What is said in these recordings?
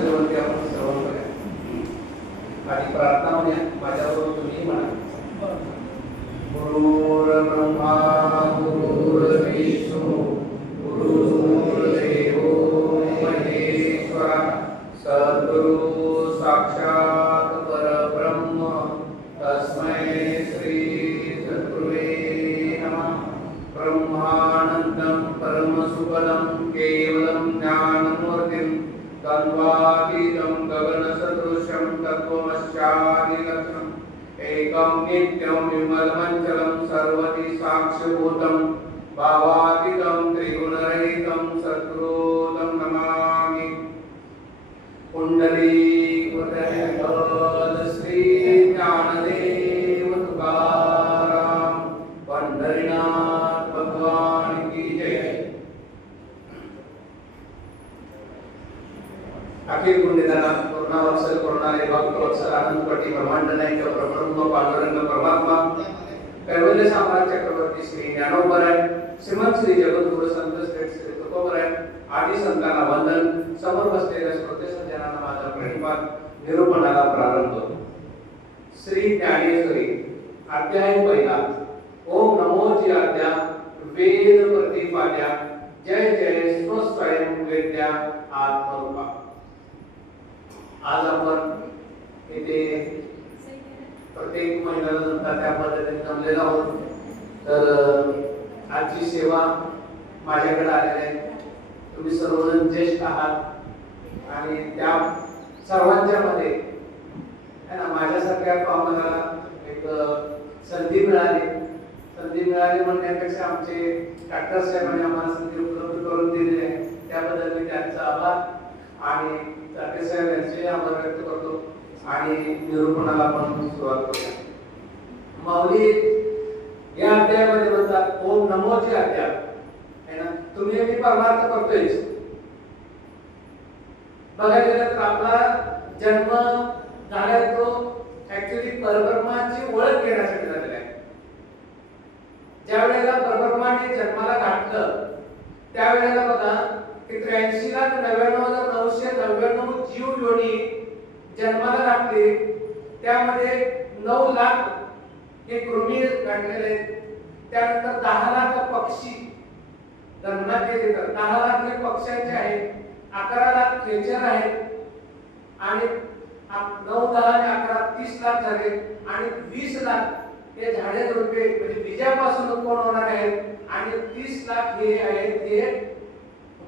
पंचशीलवरती आपण श्रवण करूया आणि प्रार्थना म्हणूया. माझ्याबरोबर तुम्ही म्हणा. गुरुर्ब्रह्मा गुरुर्विष्णू गुरुर्देवो महेश्वरा सद्गुरु साक्षात् परब्रह्म तस्मै श्री सद्गुरुवे नमः. ब्रह्मानन्दं परमसुखदं केवलं ज्ञानमूर्तिं तन्वातीतं गगनसदृशं तत्त्वमस्यादिलक्षणम् एकं नित्यं विमलमञ्चलं सर्वति साक्षिभूतं भावातीतं त्रिगुणरहितं सद्गुरुं नमामि. कुण्डलीकुटनिर्गत श्री ज्ञानदेव तुकाराम पंढरीनाथ भगवान की जय. अखिल गुणनिधाना करुणावत्सल करुणालय भक्तवत्सल आनंदपटी ब्रह्मांड नायक परब्रह्म पांडुरंग परमात्मा कैवल्य साम्राज्य चक्रवर्ती श्री ज्ञानोबराय श्रीमंत श्री जगद्गुरु संत श्रेष्ठ श्री तुकोबराय आदि संतांना वंदन. समोर बसलेल्या श्रोते सज्जनांना माझा प्रणिपात. निरूपणाला प्रारंभ. श्री ज्ञानेश्वरी अध्याय पहिला. ओम नमोची आद्या वेद प्रतिपाद्या जय जय स्वस्वयं वेद्या आत्मरूपा. आज आपण इथे प्रत्येक महिन्याला त्या पद्धतीने जमलेलो आहोत. तर आजची सेवा माझ्याकडे आलेली आहे. तुम्ही सर्वजण ज्येष्ठ आहात आणि त्या सर्वांच्या मध्ये माझ्यासारख्या कामगाराला एक संधी मिळाली म्हणण्यापेक्षा आमचे डॉक्टर साहेबांनी आम्हाला संधी उपलब्ध करून दिलेली आहे. त्याबद्दल मी त्यांचा आभार आणि डॉक्टर साहेब यांचे आभार व्यक्त करतो आणि निरूपणाला आपण सुरुवात करूया. माऊली या अध्यायामध्ये म्हणतात ओम नमोचे अध्याय है ना. तुम्ही मी परमार्थ करतोय. बघायला गेलं तर आपला जन्म झाला तो ऍक्च्युली परब्रह्माची ओळख घेण्यासाठी झालेला आहे. ज्या वेळेला परब्रह्माने जन्माला घातलं त्यावेळेला बघा की 83,99,999 जीव योनी जन्माला घातले. त्यामध्ये 9 लाख हे कृमी घडलेले. त्यानंतर 10 लाख पक्षी गणना केली तर 10 लाख हे पक्ष्यांचे आहेत. 11 लाख खेचर आहेत आणि 9, 10 आणि 11 30 लाख झाले आणि 20 लाख हे झाडे झुडपे म्हणजे बीजापासून उत्पन्न होणारे आहेत आणि 30 लाख हे आहेत हे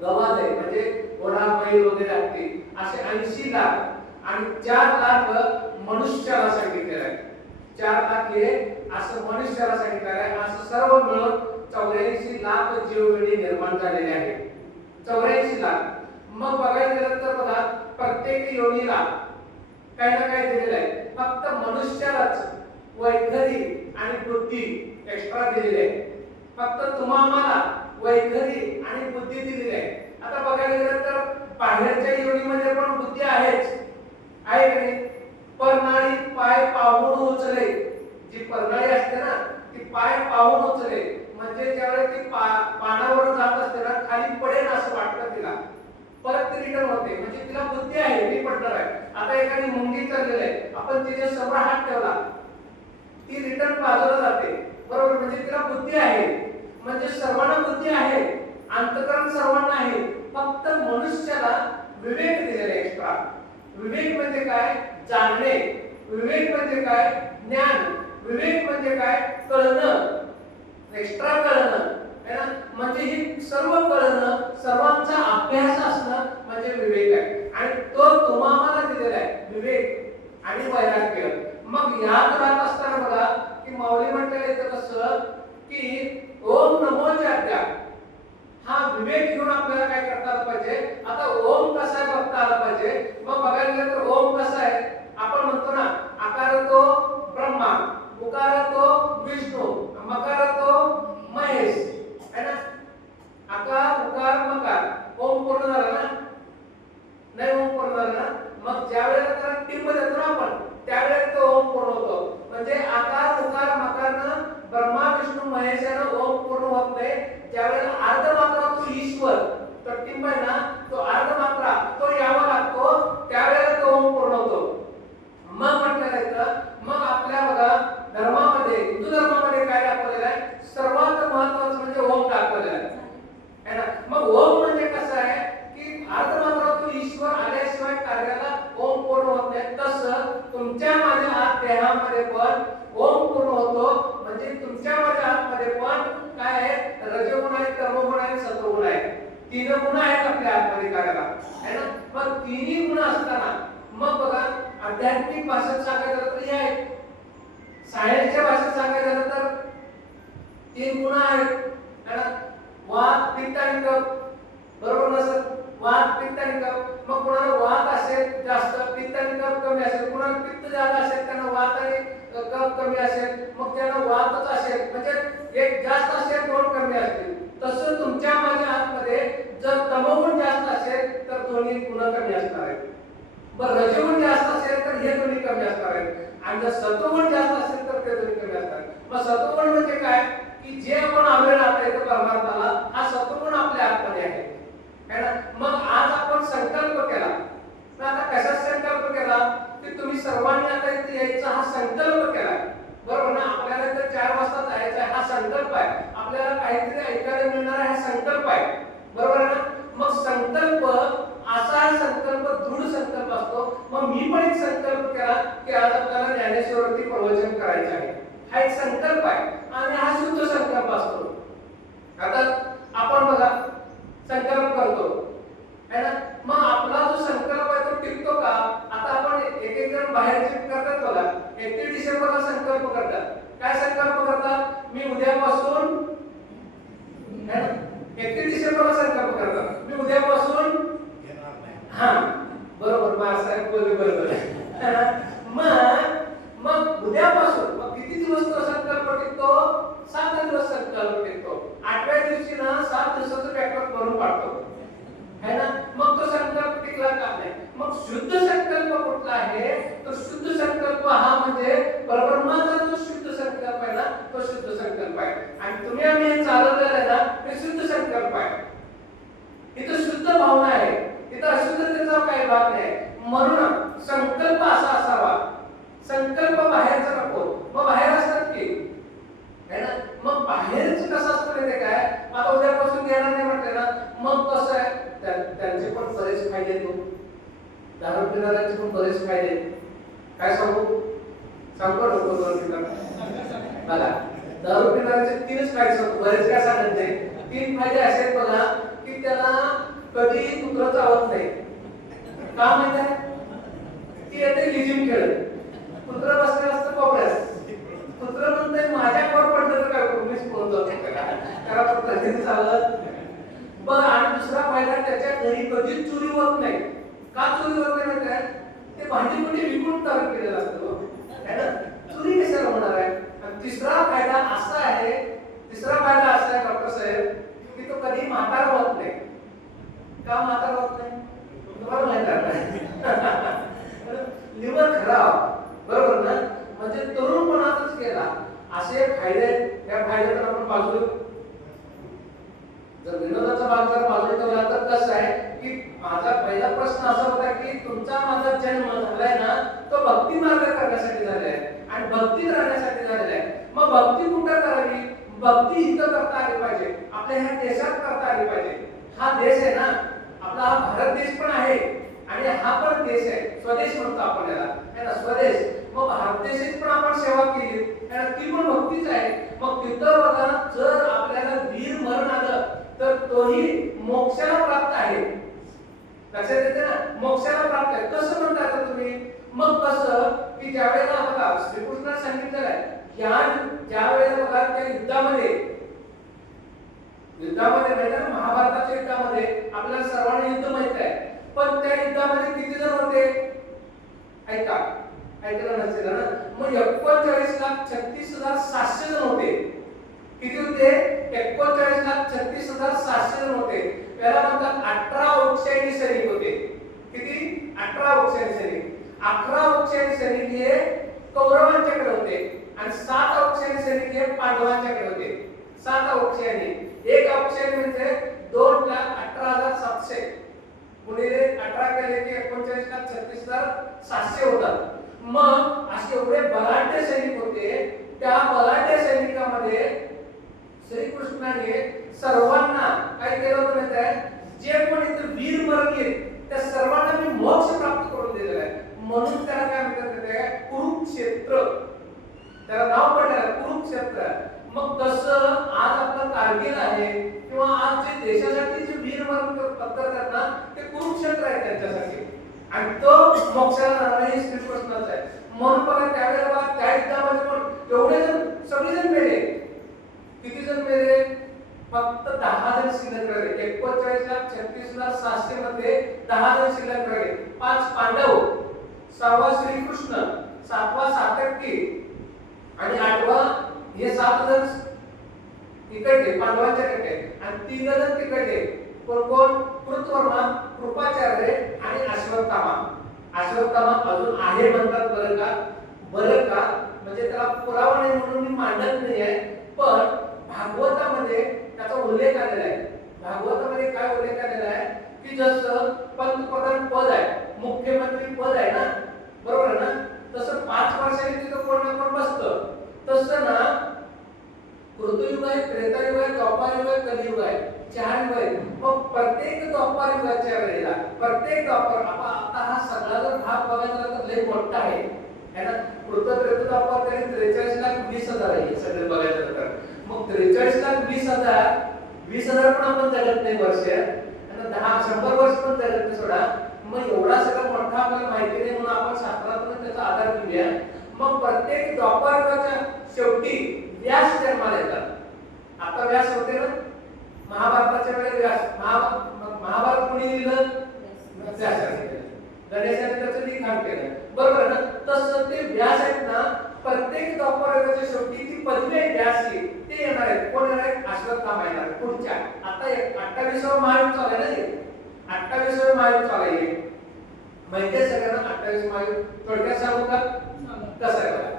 गवाद आहे म्हणजे घोडा बैल वगैरे असतील. असे 80 लाख आणि 4 लाख मनुष्याला सांगितलेले आहे. 4 लाख हे असं मनुष्याला सांगितलेलं आहे. असं सर्व मिळून 84 लाख जीववेळी निर्माण झालेले आहेत. 84 लाख. मग बघायला गेलं तर बघा प्रत्येक योनीला काही ना काही दिलेलं आहे. फक्त मनुष्यालाच वैखरी आणि बुद्धी एक्स्ट्रा दिलेली आहे. फक्त तुम्हाला वैखरी आणि बुद्धी दिलेली आहे. आता बघायला गेलं तर बाहेरच्या योनीमध्ये पण बुद्धी आहेच आहे की नाही. परनाळी पाय पाहून उचले. जी परनाळी असते ना ती पाय पाहून उचले म्हणजे ज्यावेळेस ती पानावर जात असते ना खाली पडेल असं वाटतं तिला. परत ती रिटर्न होते म्हणजे तिला बुद्धी आहे मी पडणार आहे. आता एखादी मुंगी चाललेली आहे आपण तिच्या समोर हात ठेवला ती रिटर्न बाजूला जाते बरोबर म्हणजे तिला बुद्धी आहे. म्हणजे सर्वांना बुद्धी आहे. अंतःकरण सर्वांना आहे. फक्त मनुष्याला विवेक दिलेला एक्स्ट्रा. विवेक म्हणजे काय जाणणे. विवेक म्हणजे काय ज्ञान. विवेक म्हणजे काय कळणं. एक्स्ट्रा कळणं है ना. म्हणजे ही सर्व कळणं सर्वांचा अभ्यास असणं म्हणजे विवेक आहे आणि तो तुम्हाला दिलेला आहे विवेक आणि वैराग्य. मग याद राहत असताना बघा की माऊली म्हटलेलं इथं कसं की ओम नमोचे अध्याय हा विवेक घेऊन आपल्याला काय करता आलं पाहिजे. आता ओम कसा आहे बघता आला पाहिजे. मग बघायला गेलं तर ओम कसा आहे आपण म्हणतो ना आकार तो ब्रह्मा उकार तो विष्णू मकार तो महेश है ना. आकार उकार मकार ओम पूर्ण झाला ना नाही ओम पूर्ण झाला ना. मग ज्या वेळेला त्याला टिंब देतो ना आपण त्यावेळेला तो ओम पूर्ण होतो. म्हणजे आकार उकार मकारनं ब्रह्मा विष्णू महेश यानं ओम पूर्ण होत नाही. ज्यावेळेला अर्ध मात्रा तो ईश्वर तर टिंब आहे ना तो अर्ध मात्रा तो यावा लागतो तुमच्या माझ्या आत देहामध्ये पण ओम पूर्ण होतो. म्हणजे तुमच्या माझ्या आतमध्ये पण काय आहे, रजोगुण आहे, तमोगुण आहे, सत्वगुण आहे. तीन गुण आहेत आपल्या आतमध्ये करायला है ना. मग तिन्ही गुण असताना मग बघा आध्यात्मिक भाषेत सांगायचं तर हे आहे, सायन्सच्या भाषेत सांगायचं तर तीन गुण आहेत है ना. वात पित्त आणि कफ, बरोबर ना सर. वात पित्त आणि कफ. मग कोणाला वात असेल जास्त, पित्त आणि कफ कमी असेल, कोणाला पित्त जास्त असेल त्यांना वात आणि कफ कमी असेल, मग त्यांना वातच असेल, म्हणजे एक जास्त असेल दोन कमी असतील. तसं तुमच्या माझ्या आतमध्ये जर तमोगुण जास्त असेल तर दोन्ही गुण कमी असणार आहेत. बरं रजोगुण जास्त असेल तर हे दोन्ही कमी असणार आहेत. आणि जर सत्वगुण जास्त असेल तर ते दोन्ही कमी असणार आहेत. मग सत्वगुण म्हणजे काय की जे आपण आलोय आता इथं परमार्थाला, हा सत्वगुण आपल्या आतमध्ये आहे है ना. मग आज आपण संकल्प केला, तर आता कसा संकल्प केला की तुम्ही सर्वांनी आता इथे यायचा हा संकल्प केला, बरोबर ना. आपल्याला इथे 4 वाजता जायचं आहे हा संकल्प आहे, आपल्याला काहीतरी ऐकायला मिळणार आहे हा संकल्प आहे, बरोबर आहे ना. मग संकल्प असा संकल्प दृढ संकल्प असतो. मग मी पण एक संकल्प केला की आज आपल्याला ज्ञानेश्वरवरती प्रवचन करायचे आहे, हा एक संकल्प आहे आणि हा शुद्ध संकल्प असतो. आता आपण बघा संकल्प करतो है ना. मग आपला जो संकल्प आहे तो टिकतो का. आता आपण एक एक जण बाहेरचे करतात बघा, 31 डिसेंबरला संकल्प करतात. काय संकल्प करतात, मी उद्यापासून है ना. 31 डिसेंबरला संकल्प करतात मी उद्यापासून हा बरोबर महासाहेब बोलले बरोबर. मग उद्यापासून मग किती दिवस तो संकल्प टिकतो, 7 दिवस संकल्प टिकतो. 8व्या दिवशी ना 7 दिवसाचं पेपर भरून पाडतो है ना. मग तो संकल्प टिकला का नाही. मग शुद्ध संकल्प कुठला आहे, तो शुद्ध संकल्प हा म्हणजे परब्रह्माचा जो शुद्ध संकल्प आहे ना तो शुद्ध संकल्प आहे. आणि तुम्ही आम्ही हे चालवलेलं आहे ना ते शुद्ध संकल्प आहे. इथं शुद्ध भावना आहे, इथं अशुद्धतेचा काही भाग नाही. म्हणून संकल्प असा असावा, संकल्प बाहेरचा नको. मग बाहेर असतात की है ना. मग बाहेरच कसं असतं माहिती काय, आता उद्यापासून घेणार नाही म्हटले ना, मग कसं आहे त्यांचे पण बरेच फायदे आहेत. दारू पिणाऱ्यांचे पण बरेच फायदे आहेत. काय सांगू नको बघा. दारू पिणाऱ्याचे 3च फायदे सांगतो, बरेच काय सांगत नाही. 3 फायदे असे बघा की त्याला कधी कुत्रं चावत नाही. का माहिती आहे, की येते लिजिम खेळत कुत्रं बसलेलं असतं कोपऱ्यात, कुत्रं म्हणतंय माझ्यावर पडलं तर काय करू, मीच पळून जातो त्याला कुत्रं चालत. बघ आणि दुसरा फायदा त्याच्या घरी कधीच चोरी होत नाही. का चोरी होत नाही माहिती आहे, ते भांडी कुठे विकून तयार केलेलं असतं है ना, चोरी कशाला होणार आहे. आणि तिसरा फायदा असा आहे डॉक्टर साहेब की तो कधी म्हातारा होत नाही. का म्हातारा होत नाही तुम्हाला माहिती आहे. लिव्हर खराब, बरोबर ना. म्हणजे तरुणपणातच केला असे फायदे. त्या फायद्यात आपण बाजू जर विनोदाचा भाग जर बाजूला ठेवला तर कसं आहे की माझा पहिला प्रश्न असा होता की तुमचा माझा जन्म झालाय ना तो भक्ती मार्ग करण्यासाठी झालाय आणि भक्तीत राहण्यासाठी झालेला आहे. मग भक्ती कुठं करावी, भक्ती इथं करता आली पाहिजे, आपल्या ह्या देशात करता आली पाहिजे. हा देश आहे ना आपला, हा भारत देश पण आहे आणि हा पण देश आहे, स्वदेश म्हणतो आपण याला है ना, स्वदेश. मग भारत देशाची पण आपण सेवा केली आणि ती पण भक्तीच आहे. मग तिथं बघा जर आपल्याला वीर मरण आलं तर तोही मोक्षाला प्राप्त आहे. लक्षात येते ना, मोक्षाला प्राप्त आहे. कसं म्हणता आता तुम्ही, मग कसं की ज्यावेळेला बघा श्रीकृष्णाने सांगितलेलं आहे ज्या वेळेला बघा त्या युद्धामध्ये माहिती आहे, महाभारताच्या युद्धामध्ये आपल्याला सर्वांना युद्ध माहित आहे. पण त्या युद्धामध्ये किती जण होते ऐकलं नसेल ना. मग 39,36,700 जण होते. किती होते, 39,36,700 जण होते. त्याला म्हणतात 18 औक्षायनी सैनिक होते. किती, 18 औक्षायनी सैनिक. 11 औक्षायनी सैनिक हे कौरवांच्याकडे होते आणि 7 औक्षायनी सैनिक हे पांडवांच्याकडे होते. 7 औक्षायनी. एक औक्षायनी म्हणजे 2,18,700 गुणिले 18 केले की 39,36,700 होतात. मग असे एवढे बलाढ्य सैनिक होते. त्या बलाढ्य सैनिकांमध्ये श्रीकृष्णाने सर्वांना काय केलं होतं माहिती आहे, जे कोणी इथं वीर मरण येईल त्या सर्वांना मी मोक्ष प्राप्त करून दिलेला आहे. म्हणून त्याला काय म्हणतात आणि तो मोक्षाला जाणारा ही श्रीकृष्णच आहे. म्हणून बघा त्यावेळेला त्या युद्धामध्ये पण एवढे जण सगळेजण मेले. किती जण मेले? फक्त 10 जण शिल्लक राहिले. 41,36,600 मध्ये 10 जण शिल्लक राहिले. 5 पांडव, 6वा श्रीकृष्ण, 7वा सात्यकी आणि 8वा हे 7 जण इकडे पांडवांच्या कडे आणि 3 जण तिकडे. कोण? कृतवर्मा, कृपाचार्य आणि अश्वत्थामा. अश्वत्थामा अजून आहे म्हणतात बरं का म्हणजे त्याला पुरावा नाही म्हणून मी मांडत नाही आहे, पण भागवतामध्ये त्याचा उल्लेख आलेला आहे. भागवतामध्ये काय उल्लेख आलेला आहे की जसं पंतप्रधान पद आहे, मुख्यमंत्री पद आहे ना, बरोबर आहे ना, तसं 5 वर्षांनी तिथं कोण ना कोण बसतं. तसं ना कृतयुग आहे, त्रेतायुग आहे, द्वापारयुग आहे, कलियुग आहे, 4 युग आहेत. मग प्रत्येक द्वापार युगाच्या वेळेला प्रत्येक द्वापार आता हा सगळा जर भाग बघायचा तर लय मोठा आहे ना. द्वापार तरी 43,20,000 आहे सगळे बघायचं तर. मग 43,20,000 पण आपण जगत नाही वर्ष, आणि 100 वर्ष पण जगत नाही सोडा. मग एवढा सगळं मोठा आपल्याला माहिती नाही म्हणून आपण शास्त्रातून त्याचा आधार घेऊया. मग प्रत्येक द्वापार युगाच्या शेवटी व्यास जन्माला येतात. आता व्यास होते ना महाभारताच्या वेळेस व्यास. महाभारत कोणी लिहिलं? व्यासाने. गणेशाने त्याचं लिखाण केलं, बरोबर ना. तसं ते व्यास आहेत ना, प्रत्येक द्वापार युगाच्या शेवटी ती पदवी व्यासली ते येणार आहेत. कोण येणार आहेत? अश्वत्थामा येणार पुढच्या. आता 28वा महायुद्ध चालू आहे ना, 28वे महायुद्ध चालू आहे. माहिती आहे सगळ्यांना 28वे महायुद्ध? थोडक्यात सांगू का कसं आहे बघा.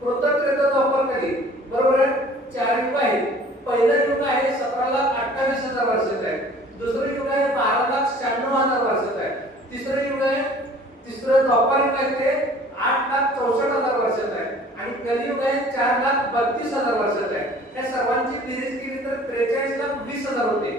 कृतत्रेता द्वापार कली, बरोबर आहे. 4 युग आहेत. पहिलं युग आहे 17,28,000 वर्षाचं आहे. दुसरं युग आहे 12,96,000 वर्षाचं आहे. तिसरं युग आहे, तिसरं द्वापार युग आहे ते 8,64,000 वर्षाचं आहे. आणि कलियुग आहे 4,32,000 वर्षाचं आहे. या सर्वांची बेरीज केली तर 43,20,000 होते.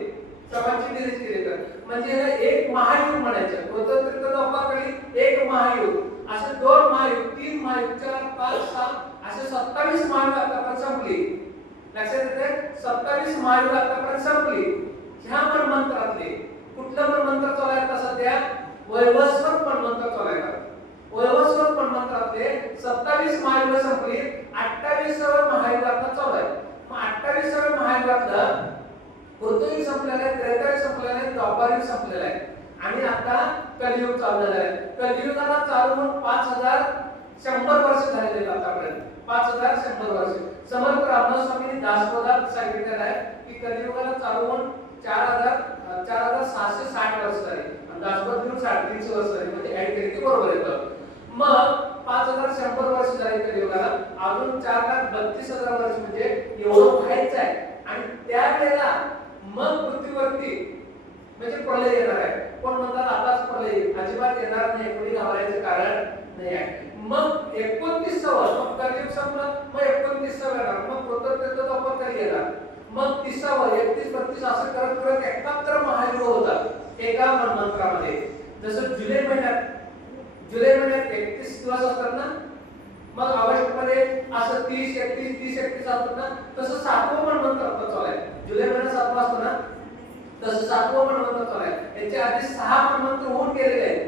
सर्वांची बेरीज केली तर म्हणजे एक महायुग म्हणायचं. कृतत्रेता द्वापार कली एक महायुग, असे 2 महायुग, 3 महायुग, 4, 5, 6 असे 27 महायुग आतापर्यंत संपली. लक्षात येते? 27 महायुग आतापर्यंत संपली. ह्या मनमंत्रातले कुठलं मनमंत्र चालू आहे आता सध्या? वैवस्वत मनमंत्र चालू आहे. वैवस्वत मनमंत्रातले 27 महायुग संपली. 28वे महायुग आता चालू आहे. मग 28व्या महायुगातलं कृतयुग संपलेलं आहे, त्रेतायुग संपलेलं आहे, द्वापारयुग संपलेलं आहे आणि आता कलियुग चालू झालेलं आहे. कलियुगाला चालू होऊन 5,100 वर्ष झालेले आहेत आतापर्यंत. 5,100 वर्ष. समर्थ रामदास स्वामींनी दासबोधात सांगितलेलं आहे की कलियुगाला चालू होऊन 4,660 वर्ष झाली. दासबोध घेऊन 350 वर्ष झाली, म्हणजे ऍड केली की बरोबर येतं. मग 5,100 वर्ष झाली कलियुगाला, अजून 4,32,000 वर्ष म्हणजे एवढं व्हायचं आहे. आणि त्यावेळेला मग पृथ्वीवरती म्हणजे प्रलय येणार आहे. कोण म्हणतात आताच प्रलय अजिबात येणार नाही, कोणी घाबरायचं कारण नाही आहे. मग 29वा कलियुग संपलं, मग 29वा येणार, मग कृतज्ञता द्वापार कली येणार, मग 30वा 31, 32 असं करत करत 71 महायुग होतात एका मनमंत्रामध्ये. जसं जुलै महिन्यात 31 दिवस असतात ना, मग ऑगस्ट मध्ये असं 30, 31, 30, 31 असतात ना, तसं 7वं मनमंत्र आता चालू आहे. जुलै महिन्यात 7वा असतो ना, तसं 7वं मनमंत्र चालू आहे. याच्या आधी 6 मनमंत्र होऊन गेलेले आहेत.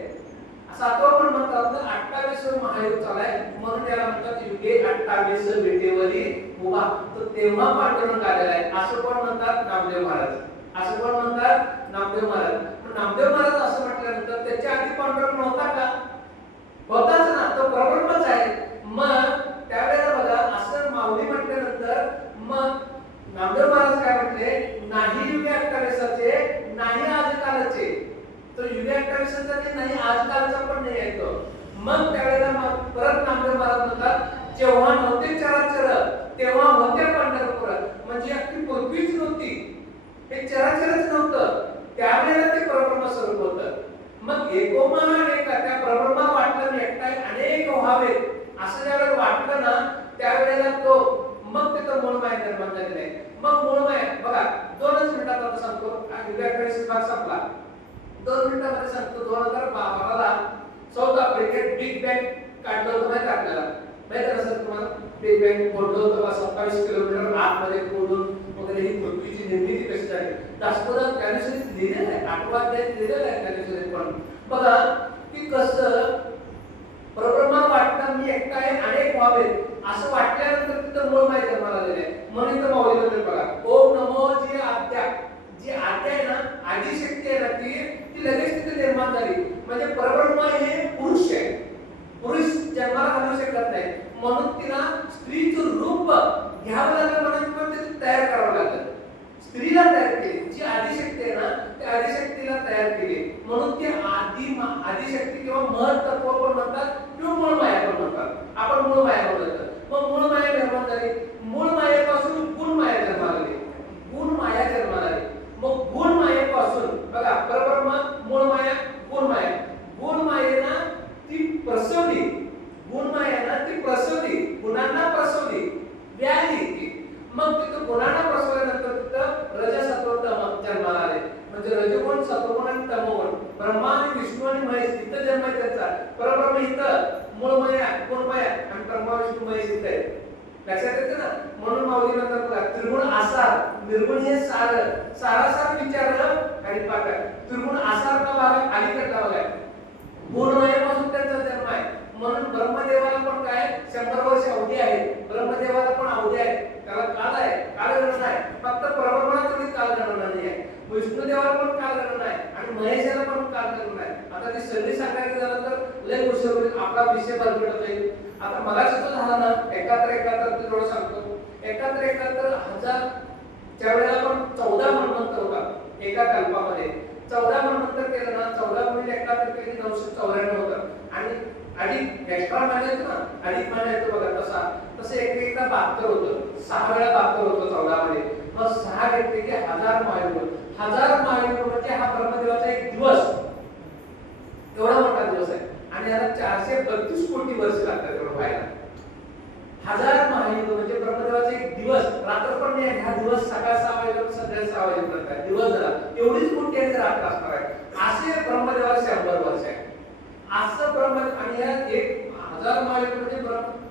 7वं मनमंत्रातलं 28वं महायुग चालू आहे. म्हणून याला म्हणतात युगे 28 विटेवरी उभा. तर तेव्हा पांडुरंग आलेला आहे असं कोण म्हणतात? नामदेव महाराज. असं कोण म्हणतात? नामदेव महाराज. नामदेव महाराज असं म्हटल्यानंतर त्याच्या आधी पांडुरंग नव्हता का? होताच ना, तो प्रब्रह्मच आहे. मग त्यावेळेला बघा असं माऊली म्हटल्यानंतर मग नामदेव महाराज काय म्हटले? नाही युगे 28चे, नाही आजकालचे. तो युगे 28चा नाही, आजकालचा पण नाही आहे तो. मग त्यावेळेला मग परत नामदेव महाराज म्हणतात जेव्हा नव्हते चराचर तेव्हा होते पंढरपूर. म्हणजे अख्खी पृथ्वीच नव्हती, हे चराचरच नव्हतं, त्यावेळेला ते परब्रह्म स्वरूप होतं. मग एकोमान एका त्या परब्रह्मा वाटलं एकटा अनेक व्हावे असं ज्यावेळेला वाटलं ना, त्यावेळेला तो मग तिथं मूळमाया निर्माण झालेला आहे. मग मूळमाया बघा 2च मिनिटात आता सांगतो. युगे 28 भाग संपला, 2 मिनिटांमध्ये सांगतो. 2012ला साऊथ आफ्रिकेत बिग बँग काढलं होतं माहिती आपल्याला? माहिती आहे सर तुम्हाला? बिग बँग फोडलं होतं 27 किलोमीटर आतमध्ये फोडून वगैरे ही पृथ्वीची निर्मिती कशी झाली. दासबोधात ज्ञानेश्वरीत लिहिलेलं आहे, 8वा अध्यायात लिहिलेलं आहे ज्ञानेश्वरीत. पण बघा म्हणजे परब्रह्म हे पुरुष आहे, पुरुष जन्माला घालू शकत नाही, म्हणून तिला स्त्रीचं रूप घ्यावं लागलं म्हणून किंवा ते तयार करावं लागलं. स्त्रीला तयार केली, जी आदिशक्ती आहे ना त्या आदिशक्तीला तयार केली, म्हणून ती आदिशक्ती किंवा महत्त्व पण म्हणतात किंवा मूळ माया पण म्हणतात. आपण मूळ माया म्हणतो. मग मूळ माया निर्माण झाली, मूळ मायेपासून गुण माया जन्माला आली, गुण माया जन्माला आली. मग गुण मायेपासून बघा परब्रह्म, मूळ माया, गुण माया. गुण मायेना ती प्रसवली, गुण मायेना ती प्रसवली, गुणांना प्रसवली, व्याली ती. मग तिथं गुणांना प्रसवल्यानंतर तिथं रजसत्व तम जन्माला आले. म्हणजे रजगुण, सत्वगुण आणि तमोगुण, ब्रह्मा आणि विष्णू आणि महेश इथं जन्म आहे त्यांचा. परब्रह्म इथं, मूळ माया, गुण माया आणि ब्रह्मा विष्णू महेश इथं आहे. लक्षात येते ना. म्हणून माऊली म्हणतात बघा, त्रिगुण आसार, निर्गुण हे सार, सारासार विचारलं आणि पाठ. त्रिगुण आसार का भाग अलीकडला बघा, गुणमयापासून त्यांचा जन्म आहे. म्हणून ब्रह्मदेवाला पण काय 100 वर्ष अवधी आहे, ब्रह्मदेवाला पण अवधी आहे, त्याला काल आहे, कालगणना आहे. फक्त परब्रह्माला कधी कालगणना नाही आहे. विष्णुदेवाला पण कालगणना आहे आणि महेशाला पण कालगणना आहे. आता ती सगळी सांगायचं झालं तर लय गोष्ट होईल, आपला विषय बरकट होईल. आता मला सुद्धा झाला ना एकाहत्तर ते थोडं सांगतो. एकाहत्तर हजार ज्या वेळेला आपण 14 मन्वंतर होता एका कल्पामध्ये, 14 मन्वंतर केलं ना, 14 गुणिले 71 केली 994 होतं. आणि अधिक एक्स्ट्रा महिना येतो ना, अधिक महिना येतो बघा, तसं एकदा 72 होतं, 6 वेळा 72 होतं 14 मध्ये. मग 6 घेतले की 1000 महायुग. 1000 महायुग म्हणजे हा ब्रह्मदेवाचा एक दिवस, एवढा मोठा दिवस आहे. आणि याला 432 कोटी वर्ष लागतात एवढं व्हायला. 1000 महायुग म्हणजे ब्रह्मदेवाचा एक दिवस, रात्र पण नाही. हा दिवस सकाळ 6 वाजेपर्यंत संध्याकाळी 6 वाजेपर्यंत दिवस झाला, एवढीच मोठी आहे रात्र असणार आहे. असे ब्रह्मदेवाला 100 वर्ष आहे. असं ब्रह्म. आणि या 1000 महायुग म्हणजे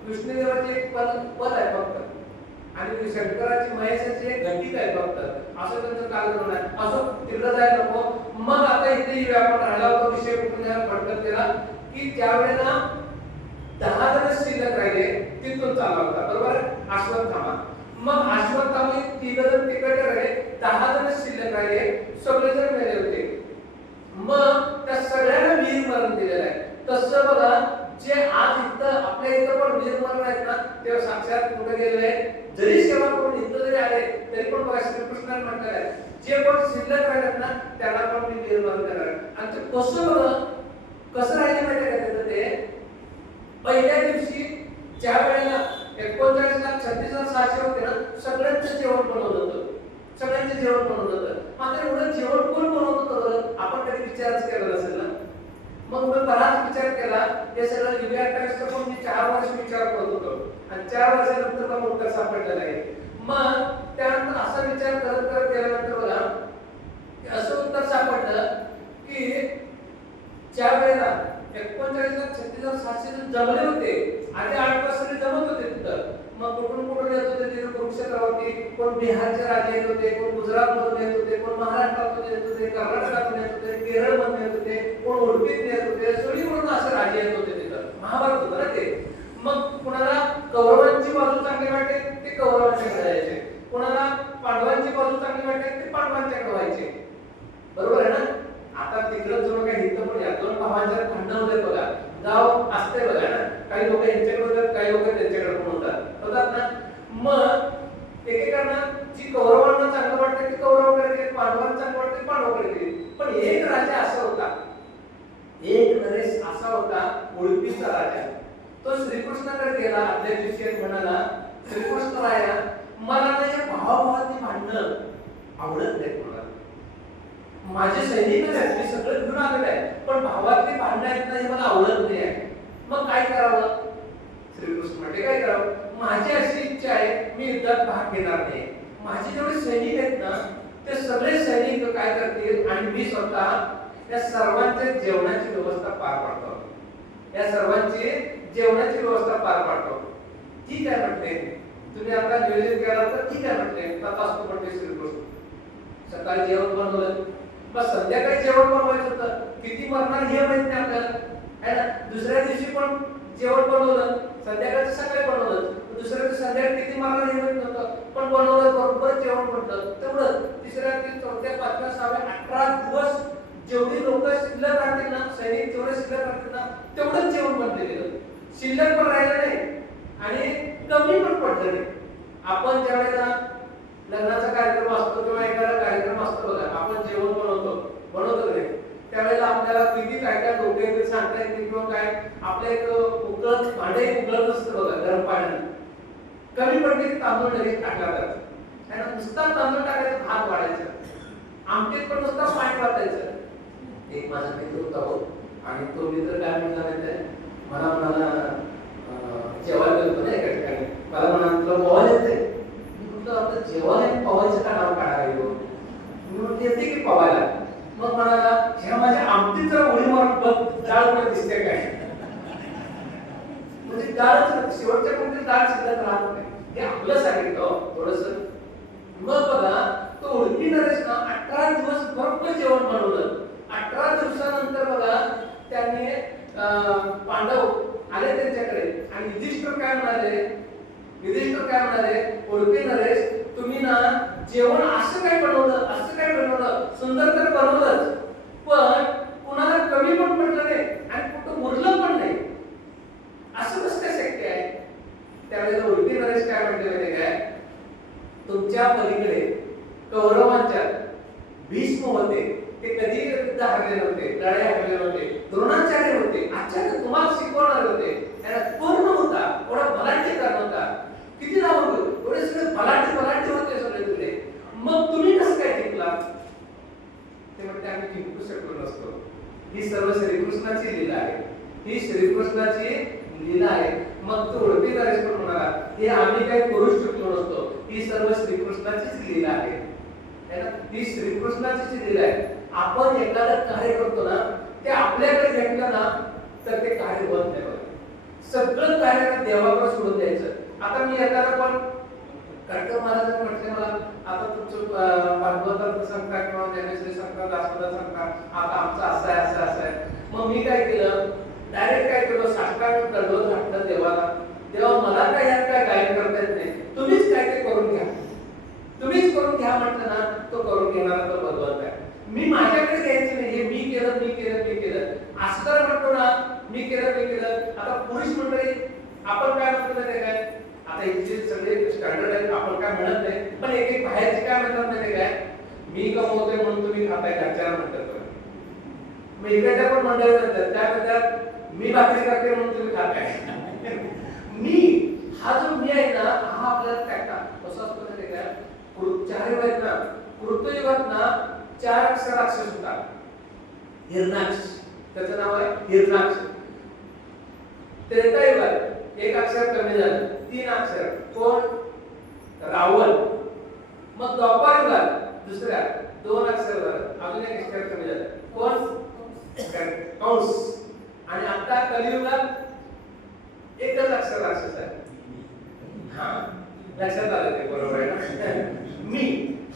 विष्णुदेवाचे एक पद आहे फक्त, आणि शंकराची महेशाची एक घटिक आहे फक्त. असं त्यांचं कालगणना आहे. असं तिकडं जायला नको. मग आता इथे येऊया आपण, राहिला होता विषय कुठून भटकत केला की ज्यावेळेला 10 जण शिल्लक राहिले तिथून चालला होता, बरोबर. अश्वत्थामा. मग अश्वत्थामा 3 जण तिकडे राहिले, 10 जण शिल्लक राहिले, सगळे जण मेले होते. मग त्या सगळ्यांना वीर मरण दिलेलं आहे. तसं बघा, जे आज इथं आपल्या इथं पण वीर मरण आहेत ना, ते साक्षात कुठे गेलेले आहेत. जरी सेवा करून इथं जरी आले तरी पण बघा श्रीकृष्णाने म्हटलेलं आहे, जे पण शिल्लक राहिलेत ना त्यांना पण मी वीर मरण देणार. आणि ते कसं बघा, कसं राहिले माहिती का त्याचं, ते पहिल्या दिवशी ज्या वेळेला 39,36,600 होते ना, सगळ्यांचं जेवण बनवलं होतं, सगळ्यांचं जेवण बनवलं होतं. मात्र एवढं जेवण कोण बनवत होतं आपण कधी विचारच केला नसेल ना. मग मी बराच विचार केला, हे सगळं लिव्या टॅक्सचं पण मी 4 वर्ष विचार करत होतो आणि 4 वर्षानंतर मला उत्तर सापडलेलं आहे. मग त्यानंतर असा विचार करत करत गेल्यानंतर बघा असं उत्तर सापडलं की ज्या वेळेला 39,36,700 जमले होते, आधी 8% जमत होते तिथं. मग कुठून येत होते तिथे कुरुक्षेत्रावरती, कोण बिहारचे राजे येत होते, कोण गुजरात मधून येत होते, कोण महाराष्ट्रातून येत होते, कर्नाटकातून येत होते, केरळ मधून येत होते, कोण उडपीत येत होते, सगळीकडून असे राजे येत होते तिथं. महाभारत होतं ना ते. मग कुणाला कौरवांची बाजू चांगली वाटते ते कौरवांच्याकडे जायचे, कुणाला पांडवांची बाजू चांगली वाटते ते पांडवांच्याकडे व्हायचे, बरोबर आहे ना. आता तिकडं जो काही हित पण या 2 भावांच्यात भांडण होते बघा, गाव असते बघा ना, काही लोक यांच्याकडे होतात, काही लोक त्यांच्याकडे पण होतात ना. मग एकेकांना जी कौरवांना चांगलं वाटतं ती कौरवाकडे गेली, पांडवांना चांगलं वाटतं पांडवाकडे गेली. पण एक राजा असा होता, एक नरेश असा होता, उडपीचा राजा. तो श्रीकृष्णाकडे गेला, आपल्या दिवशी म्हणाला, श्रीकृष्ण राया मला ना या भावाभावातली भांडणं आवडत नाहीत, मला माझे सैनिक आहेत, मी सगळं घेऊन आलेलं आहे, पण भावातली भांडणं आहेत ना, हे मला आवडत नाही आहे. मग काय करावं. श्रीकृष्ण म्हणते काय करावं, माझी अशी इच्छा आहे मी युद्धात भाग घेणार नाही. माझे जेवढे सैनिक आहेत ना ते सगळे सैनिक काय करतील आणि मी स्वतः या सर्वांच्या जेवणाची व्यवस्था पार पाडतो, या सर्वांची जेवणाची व्यवस्था पार पाडतो. ठीक आहे म्हटले, तुम्ही आता नियोजन केला तर ठीक आहे म्हटले, तथास्तु म्हटले श्रीकृष्ण. सकाळी जेवण बनवलं, बस संध्याकाळी जेवण बनवायचं होतं, किती मरणार हे माहित नाही आपल्याला आहे ना. दुसऱ्या दिवशी पण जेवण बनवलं, संध्याकाळचं सकाळी बनवलं, दुसऱ्या दिवशी संध्याकाळी किती मरणार हे माहित नव्हतं, पण बनवलं, बरोबर जेवण बनलं तेवढं. तिसऱ्या दिवशी 4थ्या 5व्या 6व्या 18 दिवस जेवढी लोक शिल्लक राहतील ना, सैनिक जेवढे शिल्लक राहतील ना, तेवढंच जेवण बनते गेलं. शिल्लक पण राहिलं नाही आणि कमी पण पडलं नाही. आपण ज्यावेळेला लग्नाचा कार्यक्रम असतो किंवा एखादा कार्यक्रम असतो बघा, आपण जेवण बनवतो नाही, त्यावेळेला आपल्याला किती काय काय लोक येते सांगता येते किंवा काय आपल्या एक उकळत भांडे उकळत असतं बघा गरम पाण्याने. कमी पडले तांदूळ लगेच टाकला जातो. त्याला नुसता तांदूळ टाकायचा, भात वाढायचा, आमटीत पण नुसता पाणी वाटायचं. एक माझा मित्र होता हो, आणि तो मित्र काय म्हणला माहिती, मला म्हणाला जेवायला गेलो ना एका ठिकाणी, मला म्हणाला तुला पोहायला येते? मी म्हटलं आपलं जेवायला पोहायचं का नाव काढायला गेलो? मी म्हटलं येते की पोहायला? मग म्हणाला ह्या माझ्या आमटीत जरा उडी मारून बघ, डाळ पण दिसते काय. म्हणजे डाळच शेवटच्या कोणती डाळ शिल्लक राहत नाही, हे आपलं सांगितलं थोडस. मग बघा तो उडपी नरेश ना 18 दिवस भरपूर जेवण बनवलं. 18 दिवसानंतर बघा त्यांनी पांडव आले त्यांच्याकडे आणि युधिष्ठिर काय म्हणाले, उडपी नरेश तुम्ही ना जेवण असं काय बनवलं, सुंदर तर बनवलंच, पण कुणाला कमी पण पडलं नाही आणि कुठं उरलं पण नाही, असं कसं काय शक्य आहे? त्यावेळेला उडपी नरेश काय म्हणले काय, तुमच्या पलीकडे कौरवांच्या भीष्म होते, ते कधी युद्ध हरले नव्हते, लढाई हरले नव्हते, द्रोणाचार्य होते, आचार्य तुम्हाला शिकवणार होते, त्यांना पूर्ण होता, एवढा बलाढ्य करणार होता, किती नाव होते, एवढे सगळे बलाढ्य होते सगळे तुझे, मग तुम्ही कसं काय जिंकला? ते म्हणते आम्ही जिंकू शकलो नसतो. ही सर्व श्रीकृष्णाची लीला आहे, ही श्रीकृष्णाची लीला आहे. मग तो उडपी नरेश पण म्हणाला हे आम्ही काही करू शकलो नसतो, ही सर्व श्रीकृष्णाचीच लीला आहे. ही श्रीकृष्णाचीच लीला आहे. आपण एखादं कार्य करतो ना, ते आपल्याकडे घेतलं ना तर ते कार्य होत नाही. सगळं कार्य देवाकडे सोडून द्यायचं. आता मी एखादा पण काटकर महाराज म्हटले मला आता तुमचं भागवताचं सांगता किंवा ज्ञानेश्वरी सांगता, दासबोधात सांगता, आता आमचं असं आहे. मग मी काय केलं, डायरेक्ट काय केलं, साष्टांग दंडवत घातलं देवाला. देवा मला काय यात काय गायन करता येत नाही, तुम्हीच काय ते करून घ्या, तुम्हीच करून घ्या म्हटलं ना, तो करून घेणारा तो भगवंत आहे. मी माझ्याकडे घ्यायचं नाही, हे मी केलं असं तर म्हणतो ना, मी केलं. आता पुरुष मंडळी आपण काय म्हणतो ते काय, आता इथे सगळे स्टँडर्ड आहेत, आपण काय म्हणत नाही, पण एक बाहेरचे काय म्हणतात नाही काय, मी कमवतोय म्हणून तुम्ही खाताय, घरच्याला म्हणतात. मग इकडच्या पण मंडळी म्हणतात त्या म्हणतात मी भाकरी करते म्हणून तुम्ही खाताय. मी हा जो मी आहे ना, हा आपल्याला काय कसं असतं ते काय, चार युग आहेत ना, कृतयुगात ना 4 अक्षर होतात. हिरणाक्ष त्याचं नाव आहे हिरणाक्ष. त्रेतायुगात 1 अक्षर कमी झालं, 3 अक्षर, कोण, रावण. मग द्वापार युगात दुसऱ्या 2 अक्षर झालं, अजून 1 अक्षर कमी झालं, कोण, कंस. आणि आता कलियुगात 1च अक्षर राक्षस आहे. हा लक्षात आलं ते, बरोबर आहे ना. मी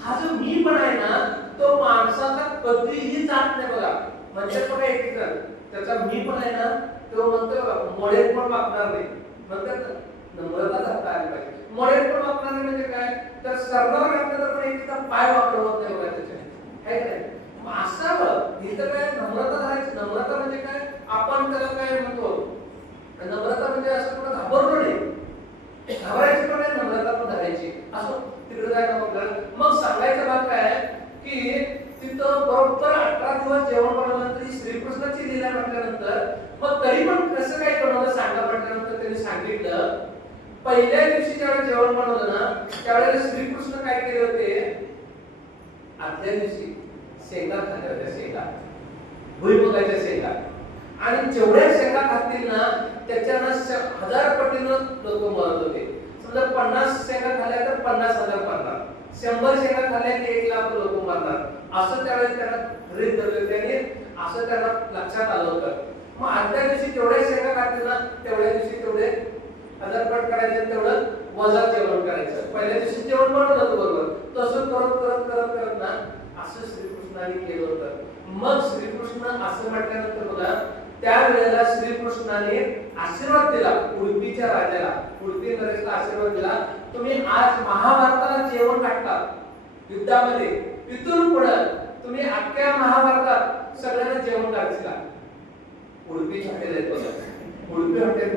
हा जो मी पण आहे ना, तो माणसाचा कधीही जात नाही बघा. म्हणजे बघा एक त्याचा मी पण आहे ना, तो म्हणतो मोडेत पण वागणार नाही, म्हणतात नम्रता धरता आली पाहिजे. मोडेत पण वागणार नाही म्हणजे काय, तर सरणार घातलं तर पण एकीचा पाय वापरवत नाही बघा त्याच्या, आहे का नाही. असावं इथं काय नम्रता धरायची. नम्रता म्हणजे काय, आपण त्याला काय म्हणतो, नम्रता म्हणजे असं कुठं घाबरलो नाही, घाबरायची पण नाही, नम्रता पण धरायची. असं तिकडे जायला मग सांगायचा भाग काय आहे की तिथं बरोबर 18 दिवस जेवण बनवल्यानंतर ही श्रीकृष्णाची लीला म्हटल्यानंतर मग तरी पण कसं काय बनवलं सांगा म्हटल्यानंतर त्यांनी सांगितलं, पहिल्या दिवशी ज्यावेळेला जेवण बनवलं ना, त्यावेळेला श्रीकृष्ण काय केले होते, आदल्या दिवशी शेंगा खाल्ल्या होत्या, शेंगा, भुईमुगाच्या शेंगा. आणि जेवढ्या शेंगा खातील ना त्याच्यानं 1000 पटीनं लोक मरत होते. समजा 50 शेंगा खाल्ल्या तर 50,000 मरणार, 100 शेंगा खाल्ल्या की 1,00,000 लोक मरणार. असं त्यावेळेस त्यांना गृहीत धरलं, त्यांनी असं त्यांना लक्षात आलं होतं. मग आदल्या दिवशी जेवढ्या शेंगा खातील ना तेवढ्या दिवशी तेवढे 1000 पट करायचे, तेवढं वजा जेवण करायचं. पहिल्या दिवशी जेवण बनवलं होतं बरोबर, तसं करत ना असं श्रीकृष्णाने केलं होतं. मग श्रीकृष्ण असं म्हटल्यानंतर बघा त्यावेळेला श्रीकृष्णाने आशीर्वाद दिला उडपीच्या राजाला, उडपी नरेशला आशीर्वाद दिला, तुम्ही आज महाभारताला जेवण घातला युद्धामध्ये, इथून पुढे तुम्ही अख्ख्या महाभारतात सगळ्यांना जेवण घालशील. उडपी हॉटेल आहेत बघा, उडपी हॉटेल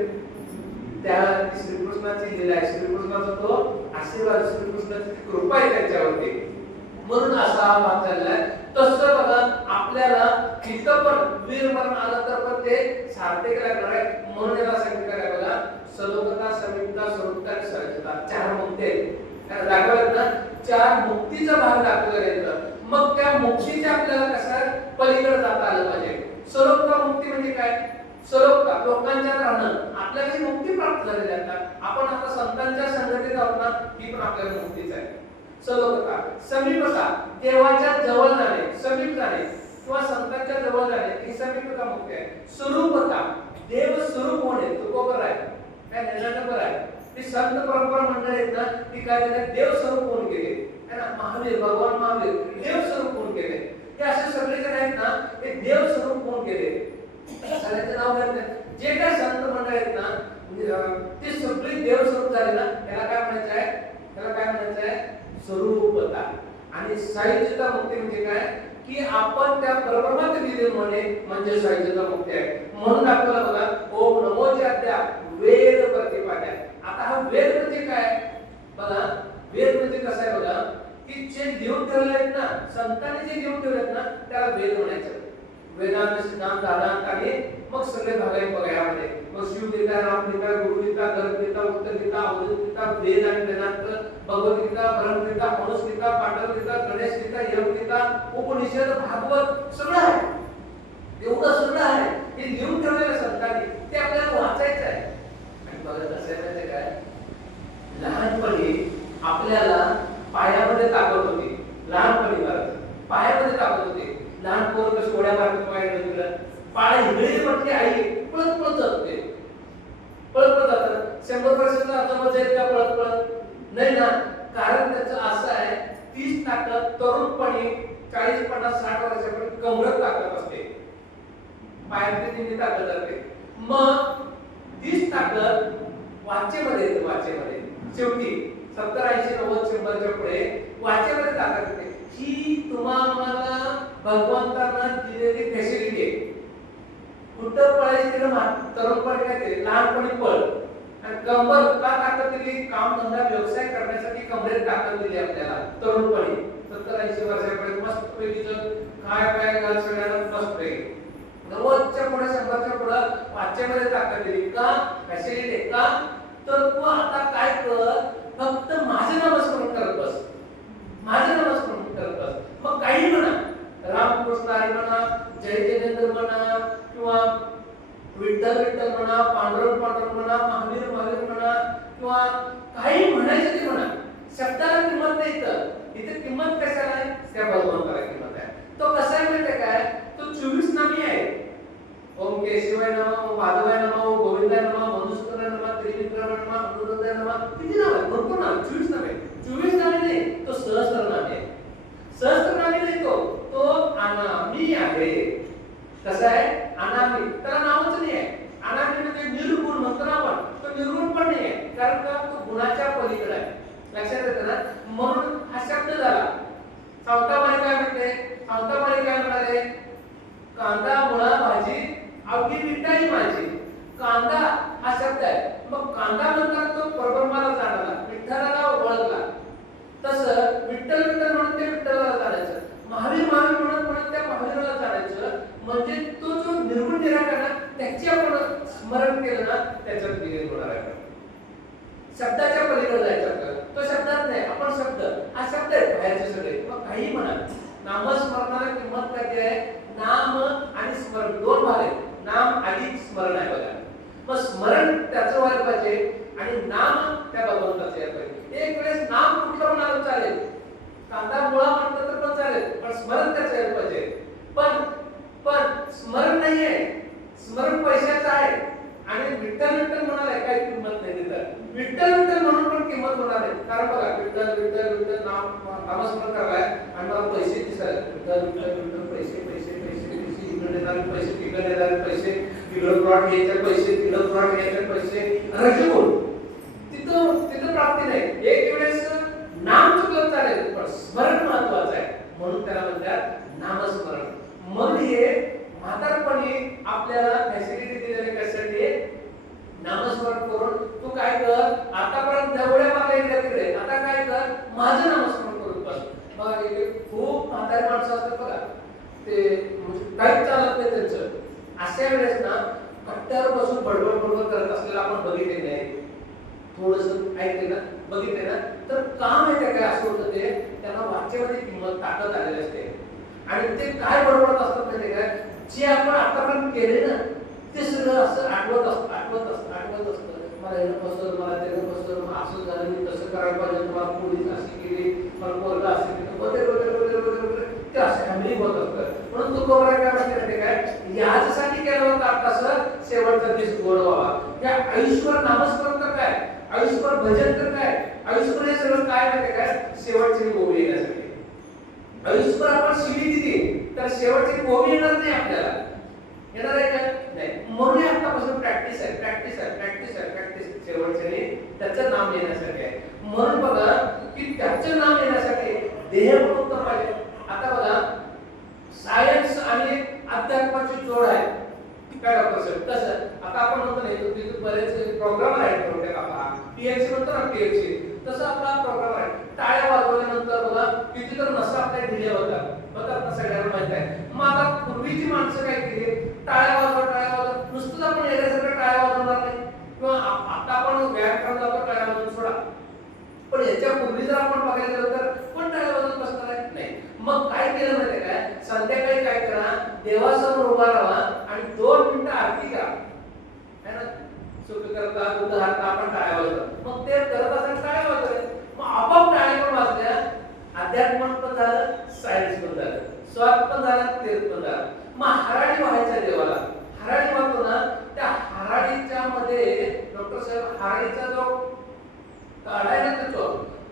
त्या श्रीकृष्णाची लीला आहे, श्रीकृष्णाचा तो आशीर्वाद, श्रीकृष्णाची कृपा आहे त्यांच्यावरती, म्हणून असा हा भाग चाललाय. तसं बघा आपल्याला तिथं पण वीरमरण आलं तर पण ते सार्थक लागणार आहे. म्हणून याला सांगितलं काय बघा, सलोकता, समीपता, स्वरूपता आणि सहजता, चार मुक्ती आहेत दाखवल्यात ना. चार मुक्तीचा भाग दाखवला गेला. मग त्या मुक्तीच्या आपल्याला कसं पलीकडे जाता आलं पाहिजे. सलोकता मुक्ती म्हणजे काय? सलोकता लोकांच्या राहणं, आपल्याला ही मुक्ती प्राप्त झालेली आहे. आपण आता संतांच्या संगतीत आहोत ना, ही पण आपल्याला मुक्तीच आहे. सलोकता. समीपता देवाच्या जवळ जाणे, समीप जाणे किंवा संतांच्या जवळ जाणे, ही समीपता मुक्ती आहे. स्वरूपता देव स्वरूप होणे, तो कोबर आहे काय निर्णय आहे. ती संत परंपरा मंडळी आहेत ना, ती काय झाले देव स्वरूप होऊन गेले है ना. महावीर, भगवान महावीर देव स्वरूप होऊन गेले. हे असे सगळे जण आहेत ना, हे देव स्वरूप होऊन गेले. सगळ्यांचे नाव घेतले जे काय संत मंडळी आहेत ना, ते सगळे देव स्वरूप झाले ना, याला काय म्हणायचं आहे? त्याला काय म्हणायचं आहे? स्वरूपता. आणि साहित्यता मुक्ती म्हणजे काय की आपण त्या परब्रह्मात विलीन होणे म्हणजे साहित्यता मुक्ती आहे. म्हणून आपल्याला बघा ओम नमोचे अद्या वेद प्रतिपाद्या. आता हा वेद म्हणजे काय बघा, वेद म्हणजे कसं आहे बघा की जे लिहून ठेवले आहेत ना, संतांनी जे लिहून ठेवले आहेत ना, त्याला वेद म्हणायचं. वेदांत, सिद्धांत, दादांत आणि मग सगळे भाग आहेत बघा यामध्ये. मग शिवगीता, रामगीता, गुरुगीता, गीता, उत्तर गीता, अवधूत गीता, वेद आणि वेदांत, भगवद्गीता, ब्रह्मगीता, मनुस्मृता, पांडवगीता, गणेश गीता, यमगीता, उपनिषद, भागवत सगळं आहे. एवढं सगळं आहे हे लिहून ठेवलेलं संतांनी, ते आपल्याला वाचायचं आहे. आणि बघा कसं आहे माहिती काय, लहानपणी आपल्याला पायामध्ये ताकद होती. लहानपणी पायामध्ये ताकद होती. लहान पोर कशी गोड्या मारत पाय पाय हिगडी म्हटली आई पळत पळत जाते, पळत पळत जातात. 100 वर्षाचा आता मजा येत का पळत पळत नाही ना. कारण त्याचं असं आहे, 30 ताकद तरुणपणी 40, 50, 60 वर्षापर्यंत कमरत ताकद असते, पायातली तिन्ही ताकद असते. मग 30 ताकद वाचेमध्ये येते. वाचेमध्ये शेवटी 70, 80, 90, 100च्या पुढे वाचेमध्ये ताकद येते. ही तुम्हाला भगवंतानं दिलेली फॅसिलिटी आहे. कुठं पळायची तरुणपणी काय ते लहानपणी पळ. आणि कंबर का ताकद दिली? काम धंदा व्यवसाय करण्यासाठी कमरेत ताकद दिली आपल्याला तरुणपणी. 70, 80 वर्षापर्यंत मस्त पैकी काय काय घाल सगळ्यांना मस्त पैकी. 90च्या पुढे 100च्या पुढे वाचेमध्ये ताकद दिली. का? फॅसिलिटी का? तर तू आता काय कर, फक्त माझे नामस्मरण करत बस, माझे नामस्मरण करत बस. मग काही म्हणा, रामकृष्ण हरी म्हणा, जय जिनेंद्र म्हणा, किंवा विठ्ठल विठ्ठल म्हणा, पांडुरंग पांडुरंग म्हणा, महावीर महावीर म्हणा, किंवा काही म्हणायचं ते म्हणा. शब्दाला किंमत नाही. इथे किंमत कशाला आहे? त्या भगवंताला किंमत आहे. तो कसा आहे माहिती काय, तो 24 नामी आहे. ओम केशवाय नमः, माधवाय नमः, गोविंदाय नमः, मधुसूदनाय नमः, त्रिविक्रमाय नमः, अनुरुद्धाय नमः. किती नाव आहेत? भरपूर नाव. 24 नामे. 24 नामे नाही, तो सहस्त्रनामे आहे. सहस्त्रनामे नाही, तो अनामी आहे. कसं आहे? अनामी. त्याला नावच नाही आहे. अनामी म्हणजे निर्गुण म्हणतो ना आपण, तो निर्गुण पण नाही आहे. कारण का? तो गुणाच्या पलीकडे आहे. लक्षात येतं ना. म्हणून हा शब्द झाला. सावतामाळी काय म्हणते? सावतामाळी काय म्हणाले? कांदा मुळा भाजी अवघी विटाई माझी. कांदा हा शब्द आहे. मग कांदा म्हणतात तो परब्रह्माला जाणारा, विठ्ठलाला ओळखला. तसं विठ्ठल विठ्ठल म्हणून ते विठ्ठलाला जाणायचं, महावीर महावीर म्हणून त्या महावीराला जाणायचं. म्हणजे तो जो निर्गुण निराकार त्याची आपण स्मरण केलं ना, त्याच्यात विलीन होणार आहे. शब्दाच्या पलीकडे जायचं आपल्याला. तो शब्दात नाही, आपण शब्द हा शब्द आहे बाहेरचे सगळे. मग काही म्हणा, नामस्मरणाला किंमत काय आहे? नाम आणि स्मरण दोन भाग आहेत. नाम अधिक स्मरण आहे बघा. मग स्मरण त्याचं व्हायला पाहिजे आणि नाम त्या भगवंताचं यायला पाहिजे. एक वेळेस नाम कुठलं पण आलं चालेल, कांदा मुळा म्हटलं तर पण चालेल, पण स्मरण त्याचं यायला पाहिजे. पण स्मरण नाही आहे, स्मरण पैशाचं आहे. आणि विठ्ठल विठ्ठल म्हणाले काही किंमत नाही देतात. विठ्ठल विठ्ठल म्हणून पण किंमत होणार नाही. कारण बघा विठ्ठल विठ्ठल विठ्ठल नामस्मरण करायला आणि मला पैसे दिसायला विठ्ठल विठ्ठल विठ्ठल पैसे पैसे पैसे पैसे इकडे देणारे पैसे, तिकडे देणारे पैसे, तिकडे प्लॉट घ्यायचे पैसे, तिकडे प्लॉट घ्यायचे पैसे, रजगुण तिथं प्राप्ती नाही. एक वेळेस नाम चुकलं चालेल, पण स्मरण महत्वाचं आहे. म्हणून त्याला म्हणतात नामस्मरण. मग हे म्हातारपणी आपल्याला फॅसिलिटी दिलेली कशासाठी? नामस्मरण करून तू काय कर, आतापर्यंत जेवढ्या मारले तिकडे आता काय कर, माझं नामस्मरण करून बस. मग इथे खूप म्हातारी माणसं असतात बघा, ते काहीच चालत नाही त्यांचं. अशा वेळेस ना कट्ट्यावर बसून बडबड करत असलेला आपण बघितले नाही, थोडस ऐकले ना, बघितले ना, तर काम आहे काय असं होतं ते, त्यांना वाचेमध्ये किंमत ताकद आलेली असते. आणि ते काय बडबडत असतात माहिती काय, जे आपण आतापर्यंत केले ना ते सगळं असं आठवत असतं. मला हे पसर, मला ते पसर, असं झालं, मी तसं करायला पाहिजे, तुम्हाला पोलीस अशी केली, मला पोरगा असे केलं, वगैरे ते असे हॅमलिंग होत असतं. म्हणून तो कोबरा काय म्हणते काय, याच्यासाठी केलं होतं आता सर, शेवटचा दिवस गोड व्हावा. या आयुष्यभर नामस्मरण तर काय, आयुष्यभर भजन तर काय, आयुष्यभर हे सगळं काय माहिती काय, शेवटची गोबी येण्यासाठी. आयुष्यभर आपण शिवी दिली तर शेवटची गोबी येणार नाही आपल्याला, येणार आहे का नाही. म्हणून आतापासून प्रॅक्टिस आहे शेवटच्या त्याचं नाम येण्यासाठी आहे. म्हणून बघा की त्याचं नाम येण्यासाठी देह मुक्त पाहिजे. आता बघा सायन्स आणि अध्यात्माची जोड आहे काय डॉक्टर साहेब, तसं आता आपण म्हणतो नाही तिथे बरेच प्रोग्राम आहेत, पीएचसी म्हणतो ना, पीएचसी तसं आपला प्रोग्राम आहे. टाळ्या वाजवल्यानंतर बघा किती तर नसा आपल्या ढिल्या होतात ना, सगळ्यांना माहित आहे. मग आता पूर्वीची माणसं काय केली, टाळ्या वाजवत नुसतंच आपण येण्यासारखं टाळ्या वाजवणार नाही, किंवा आता आपण व्यायाम करायला जातो टाळ्या वाजवून सोडा, पण याच्या पूर्वी जर आपण बघायला गेलो तर कोण टाळ्या वाजवत बसणार आहे नाही. मग काय केलं माहिती काय, संध्याकाळी काय करा, देवासमोर उभा राहा आणि 2 मिनिटं आरती करा, है ना, सुख करता दुध हाता आपण टाळ्या वाजवतो. मग ते करत असताना टाळ्या वाजवल्या, मग आपोआप टाळ्या पण वाजल्या, अध्यात्म पण झालं, सायन्स पण झालं, स्वाद पण झाला, तीर्थ पण झालं. मग हराळी व्हायच्या देवाला, हराळी वाहतो ना, त्या हराळीच्या मध्ये डॉक्टर साहेब हराळीचा जो काढा आहे ना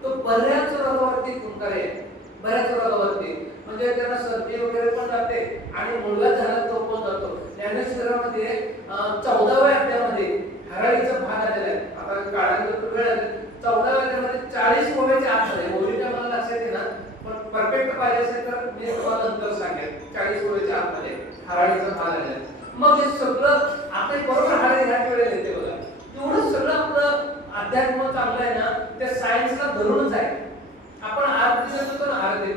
तो बऱ्याच रोगावरती गुणकारी आहे, बऱ्याच रोगावरती. म्हणजे त्यांना सर्दी वगैरे पण जाते आणि मुलगा झाला तो पण जातो. ज्ञानेश्वरामध्ये 14व्या अध्यायामध्ये हराळीचा भाग आलेला आहे. आता काढायला वेळ आहे, 14व्या अध्यायामध्ये 40 ओव्याच्या आतमध्ये, ओवीच्या मला लक्षात येईल ना, पण परफेक्ट पाहिजे असेल तर मी तुम्हाला नंतर सांगेन. 40 ओव्याच्या आतमध्ये हराळीचा भाग आलेला आहे. मग हे सगळं आपण बरोबर हराळी ह्या वेळेला येते बघा. एवढं सगळं आपलं अध्यात्म चांगलं आहे ना, त्या सायन्सला धरूनच आहे. आपण आरती देतो ना, आरती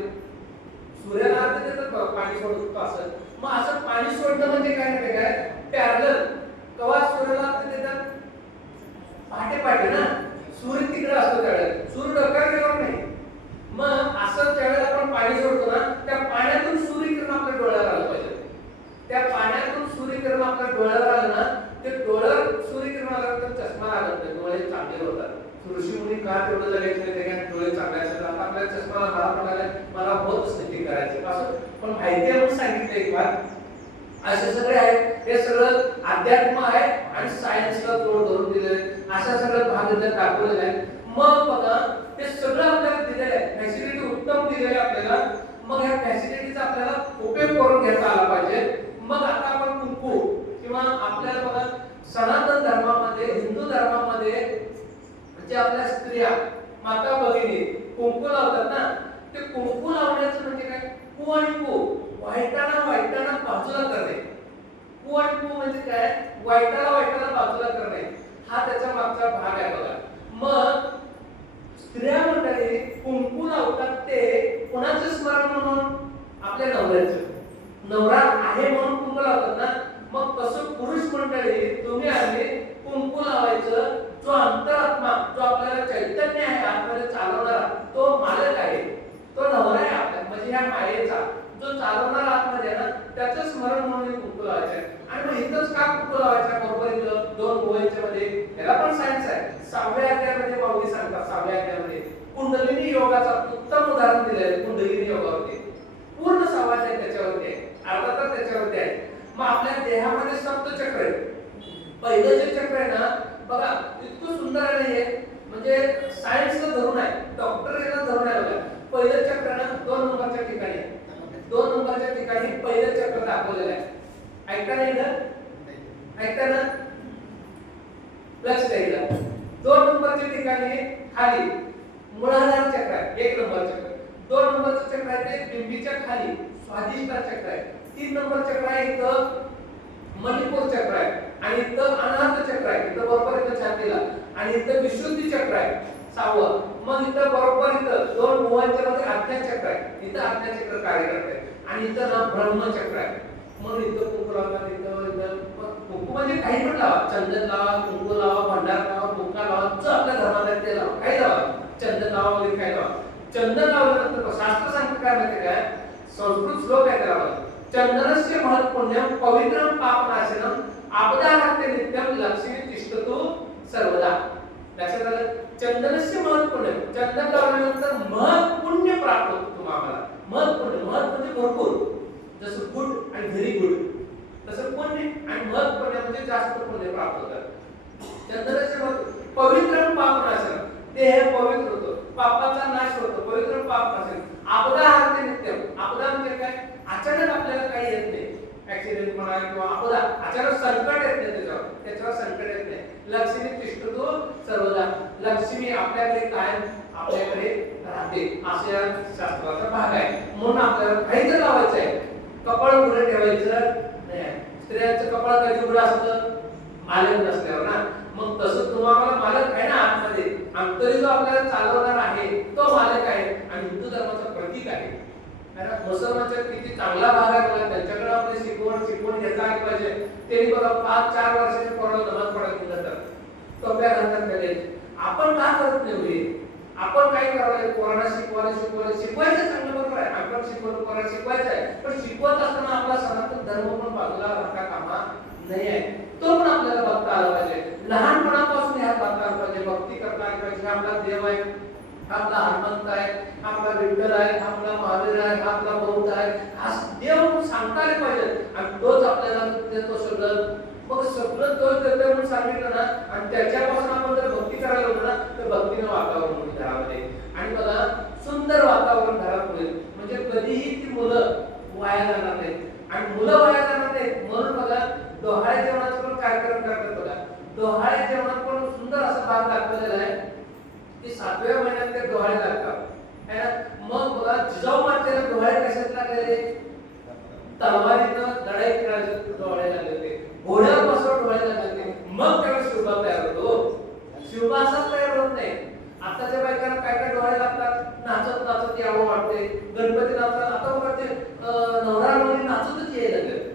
सूर्याला आरती देतात, पाणी सोडतो असं. मग असं पाणी सोडणं म्हणजे काय नाही काय, पॅरलल कवा सूर्याला आरती देतात, पहाटे ना, सूर्य तिकडे असतो त्यावेळेला, सूर्य डोक्यावर गेला नाही. मग असं त्यावेळेला आपण पाणी सोडतो ना, त्या पाण्यातून सूर्यकिरण आपल्या डोळ्यावर आलं पाहिजे. त्या पाण्यातून सूर्यकिरण आपल्या डोळ्यावर आलं ना, ते डोळ्यावर सूर्यकिरण आल्यानंतर चष्मा लागत नाही, डोळे चांगले होतात. ऋषी मुनी का तेवढं जगायचं नाही, डोळे चांगले असतात. आता आपल्याला चष्मा मला पडायला, मला होतच नाही ते करायचं असं, पण माहिती आहे म्हणून सांगितलं एक बात. असे सगळे आहेत, हे सगळं अध्यात्म आहे आणि सायन्सला जोड धरून दिलेलं आहे. अशा सगळं भाग इथे दाखवलेला आहे. मग बघा ते सगळं आपल्याला दिलेलं आहे, फॅसिलिटी उत्तम दिलेली आहे आपल्याला. मग या फॅसिलिटीचा आपल्याला उपयोग करून घेता आला पाहिजे. मग आता आपण कुंकू किंवा आपल्याला बघा सनातन धर्मामध्ये, हिंदू धर्मामध्ये जे आपल्या स्त्रिया माता भगिनी कुंकू लावतात ना, ते कुंकू लावण्याचं म्हणजे काय, कु आणि कु वाईटाला बाजूला करणे. कु आणि कु म्हणजे काय, वाईटाला बाजूला करणे, हा त्याचा मागचा भाग आहे बघा. मग स्त्रिया मंडळी कुंकू लावतात ते कोणाचं स्मरण म्हणून, आपल्या नवऱ्याचं. नवरा आहे म्हणून कुंकू लावतात ना. मग तसं पुरुष मंडळी तुम्ही आम्ही कुंकू लावायचं, जो अंतरात्मा, जो आपल्याला चैतन्य आहे आतमध्ये चालवणारा, तो मालक आहे, तो नवरा आहे आपल्या, म्हणजे ह्या मायेचा जो चालवणारा आतमध्ये ना, त्याचं स्मरण म्हणून कुंकू लावायचं. आणि मग इथंच का कुंकू लावायचं, बरोबर इथं 2 ओव्यांच्या मध्ये याला पण सायन्स आहे. 6व्या अध्यायामध्ये माऊली सांगतात, 6व्या अध्यायामध्ये कुंडलिनी योगाचा उत्तम उदाहरण दिलेलं आहे. कुंडलिनी योगावरती पूर्ण संवाद आहे, त्याच्यावरती आहे, अर्धा तास त्याच्यावरती आहे. मग आपल्या देहामध्ये सप्तचक्र आहे. पहिलं जे चक्र आहे ना बघा, इतकं सुंदर आहे, म्हणजे सायन्सला धरून आहे, डॉक्टर याला धरून आहे बघा. पहिलं चक्र ना 2 नंबरच्या ठिकाणी आहे, 2 नंबरच्या ठिकाणी पहिलं चक्र दाखवलेलं आहे. ऐका नाही ना, ऐका ना, लक्ष द्यायला. 2 नंबरच्या ठिकाणी खाली मूलाधार चक्र आहे, 1 नंबर चक्र. 2 नंबरचं चक्र आहे ते बिंबीच्या खाली स्वादिष्टा चक्र आहे. 3 नंबर चक्र आहे इथं मणिपूर चक्र आहे आणि इथं अनाहत चक्र आहे. इथं बरोबर इथं छातीला आणि इथं विशुद्धी चक्र आहे 6वं. मग इथं बरोबर इथं 2 भुवनच्या मध्ये आज्ञा चक्र आहे. इथं आज्ञा चक्र कार्य करते आणि इथं ना ब्रह्म चक्र आहे. मग इथं कुंकू लावतात. इथं कुंकू म्हणजे काही पण लावा, चंदन लावा, कुंकू लावा, भंडार लावा, बुक्का लावा, जो आपल्या धर्मात आहे ते लावा, काही लावा, चंदन लावा वगैरे काही लावा. चंदन लावल्यानंतर शास्त्र सांगते काय माहिती काय, संस्कृत श्लोक आहे त्याला, चंदनस्य महत् पुण्यम पवित्रम पापनाशनम आपदाहत्य नित्यम लक्ष्मी तिष्ठतु सर्वदा. लक्षात आलं? चंदनस्य महत् पुण्यम, चंदन लावल्यानंतर महत् पुण्य प्राप्त होतं तुम्हाला. महत् पुण्य, महत् म्हणजे भरपूर, जसं गुड आणि व्हेरी गुड तसं पुण्य आणि महत् पुण्य म्हणजे जास्त पुण्य प्राप्त होतं. चंदनस्य महत् पवित्रम पापनाशनम, ते हे पवित्र होतं, पापाचा नाश होतो, पवित्र पाप नाश. आपदाहत्य नित्यम, आपदा म्हणजे काय, अचानक आपल्याला काही येत नाही, ऍक्सिडेंट म्हणा किंवा आपदा, अचानक संकट येत नाही, त्याच्यावर संकट येत नाही. लक्ष्मी तिष्ठतु सर्वदा, लक्ष्मी आपल्याकडे कायम आपल्याकडे राहते, असा शास्त्राचा भाग आहे. म्हणून आपल्याला काही जर लावायचं आहे, कपाळ उघडं ठेवायचं नाही. स्त्रियांचं कपाळ कधी उघडं असतं, मालक नसल्यावर ना. मग तसं तुम्हाला मालक आहे ना आतमध्ये, अंतरी जो आपल्याला चालवणार आहे तो मालक आहे आणि हिंदू धर्माचा प्रतीक आहे. कारण मुसलमानचा किती चांगला भाग आहे बघा, त्यांच्याकडे आपले शिकवण घेता आली पाहिजे. ते बघा 5-4 वर्षाचे पोराला नमाज पडायला जातात, टोप्या घालतात त्याने. आपण का करत नाही? आपण काय करायला, पोरांना शिकवायचं चांगलं, बरोबर आहे, आपण शिकवलं, पोरांना शिकवायचं आहे, पण शिकवत असताना आपला सनातन धर्म पण बाजूला राखा कामा नाही आहे, तो पण आपल्याला बघता आला पाहिजे. लहानपणापासून ह्या बघता आला पाहिजे, भक्ती करता आली पाहिजे. आपला देव आहे, आपला हनुमंत आहे, आपला विठ्ठल आहे, आपला महावीर आहे, आपला बौद्ध आहे, हा देव सांगता आले पाहिजे आणि तोच आपल्याला देतो सगळं. मग सगळं तोच देतो म्हणून सांगितलं ना, आणि त्याच्यापासून आपण जर भक्ती करायला लागलो ना, तर भक्तीनं वातावरण होईल घरामध्ये. आणि बघा सुंदर वातावरण घरात होईल, म्हणजे कधीही ती मुलं वाया जाणार नाहीत. आणि मुलं वाया जाणार नाहीत म्हणून बघा डोहाळे जेवणाचा पण कार्यक्रम करतात. बघा डोहाळे जेवणात पण सुंदर असा भाग दाखवलेला आहे की 7व्या महिन्यात ते डोहाळे लागतात. मग बघा जिजाऊ मातेला डोहाळे कशात लागलेले, तलवारीनं लढाई खेळायचे डोहाळे लागले होते, घोड्यावर बसवून डोहाळे लागले होते. मग त्यावेळेस शिवबा तयार होतो. शिवबा असाच तयार होत नाही. आताच्या बायकांना काय काय डोहाळे लागतात, नाचत नाचत यावं वाटते. गणपती नाचतात, आता वाटते नवरा नवरी नाचतच यायला लागले,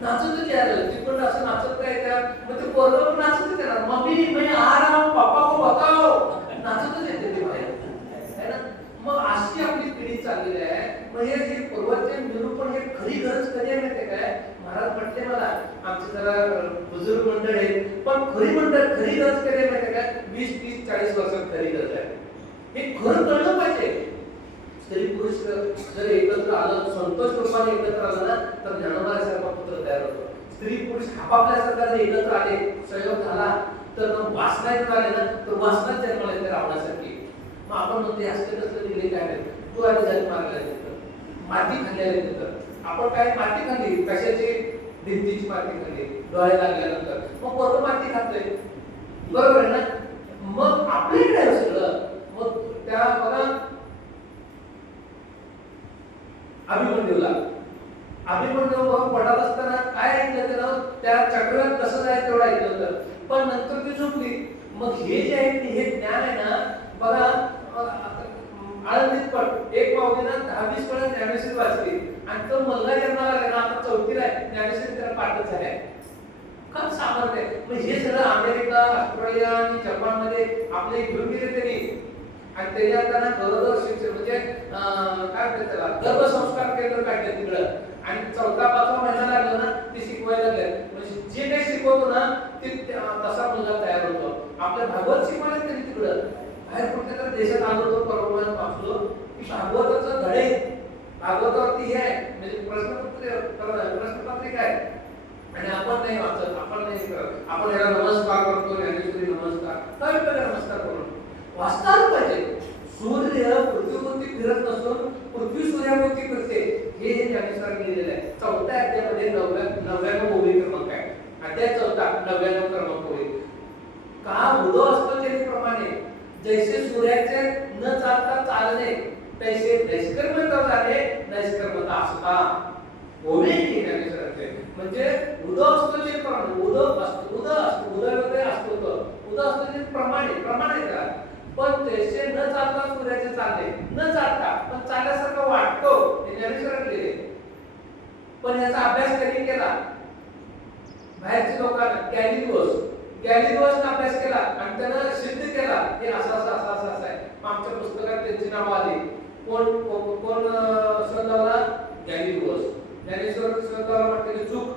नाचतच यायला लागले. तिकडून असं नाचत काय त्या, मग ते पोरं पण नाचतच येणार, मम्मी मैं आ रहा हूं, पापा को बताओ, नाचतच येते ते बाहेर, है ना. मग अशी आपली पिढी चाललेली आहे. म्हणजे हे पूर्वजचे निरूपण, हे खरी गरज कधी आहे माहिती काय, महाराज म्हटले मला, आमचे जरा बुजुर्ग मंडळ आहे, पण खरी गरज कधी आहे माहिती काय, 20-30-40 वर्षात खरी गरज आहे. हे खरं कळलं पाहिजे. स्त्री पुरुष जर एकत्र आलं, संतोष रूपाने एकत्र आलं ना, तर ज्ञानोबासारखा पुत्र तयार होतो. स्त्री पुरुष आपापल्यासारखा जर एकत्र आले, संयोग झाला, तर वासना आले ना, तर वासनाच जन्माला येते रावणासारखी. मग आपण म्हणते हसते कसं दिले काय नाही, तू आधी जाती मारला तिथं, माती खाल्ली तिथं. आपण काय माती खाल्ली, कशाची, भिंतीची माती खाल्ली डोळे लागल्यानंतर, मग पोरं माती खातोय, बरोबर आहे ना. मग आपल्याकडे आहे सगळं. मग त्या बघा अभिमन्यू पडत असताना काय ऐकलं त्यानं, त्या चक्रात कसं जायचं तेवढं ऐकलं होतं, पण नंतर ती झोपली. मग हे जे आहे हे ज्ञान आहे ना, बघा आळंदीत पण एक माऊलीनं 10-20 वेळा ज्ञानेश्वरी वाचली आणि तो मुलगा जन्माला आला ना, आता 4थीला आहे, ज्ञानेश्वरी त्याला पाठच झाले. खूप सामर्थ्य आहे. मग हे सगळं अमेरिका, ऑस्ट्रेलिया आणि जपानमध्ये आपले घेऊन गेले त्यांनी, आणि त्याने आता ना गरोदर शिक्षण म्हणजे काय म्हणतात त्याला, गर्भसंस्कार केंद्र काढले तिकडं, आणि 4था-5वा महिना लागला ना ते शिकवायला लागले. म्हणजे जे काही शिकवतो ना ते तसा मुलगा तयार होतो. आपल्या भागवत शिकवायला त्यांनी तिकडं, बाहेर कुठल्या तर देशात आलो होतो, परवा वाचलो की भागवताचं धडे, भागवतावरती हे आहे, म्हणजे प्रश्नपत्रिका आहे, आणि आपण नाही वाचत, आपण नाही करत. आपण याला नमस्कार करतो, ज्ञानेश्वरी नमस्कार, काय नमस्कार करून वाचता आलं पाहिजे. सूर्य पृथ्वीभोवती फिरत नसून पृथ्वी सूर्याभोवती फिरते, हे ज्ञानेश्वर लिहिलेलं आहे. 4थ्या अध्यायामध्ये 99 ओळी क्रमांक आहे. अध्याय 4 99 क्रमांक ओळी. का उदो असतो त्याप्रमाणे जैसे सूर्याचे न चालता चालणे, तैसे नैष्कर्म्यता झाले नैष्कर्म्यता असता होणे की ज्ञानेश्वरांचे म्हणजे उद असतो जे प्रमाण उद असतो उदमध्ये असतो उद असतो जे प्रमाणे करा पण तैसे न चालता सूर्याचे चालले न चालता पण चालल्यासारखं वाटतो हे ज्ञानेश्वरांनी लिहिले पण याचा अभ्यास कधी केला बाहेरच्या लोकांना गॅलिलिओसने अभ्यास केला आणि त्यानं सिद्ध केला की असं आहे आमच्या पुस्तकात त्यांची नाव आली कोण शोध लावला गॅलिलिओस ज्ञानेश्वर शोध लावला म्हटलं चूक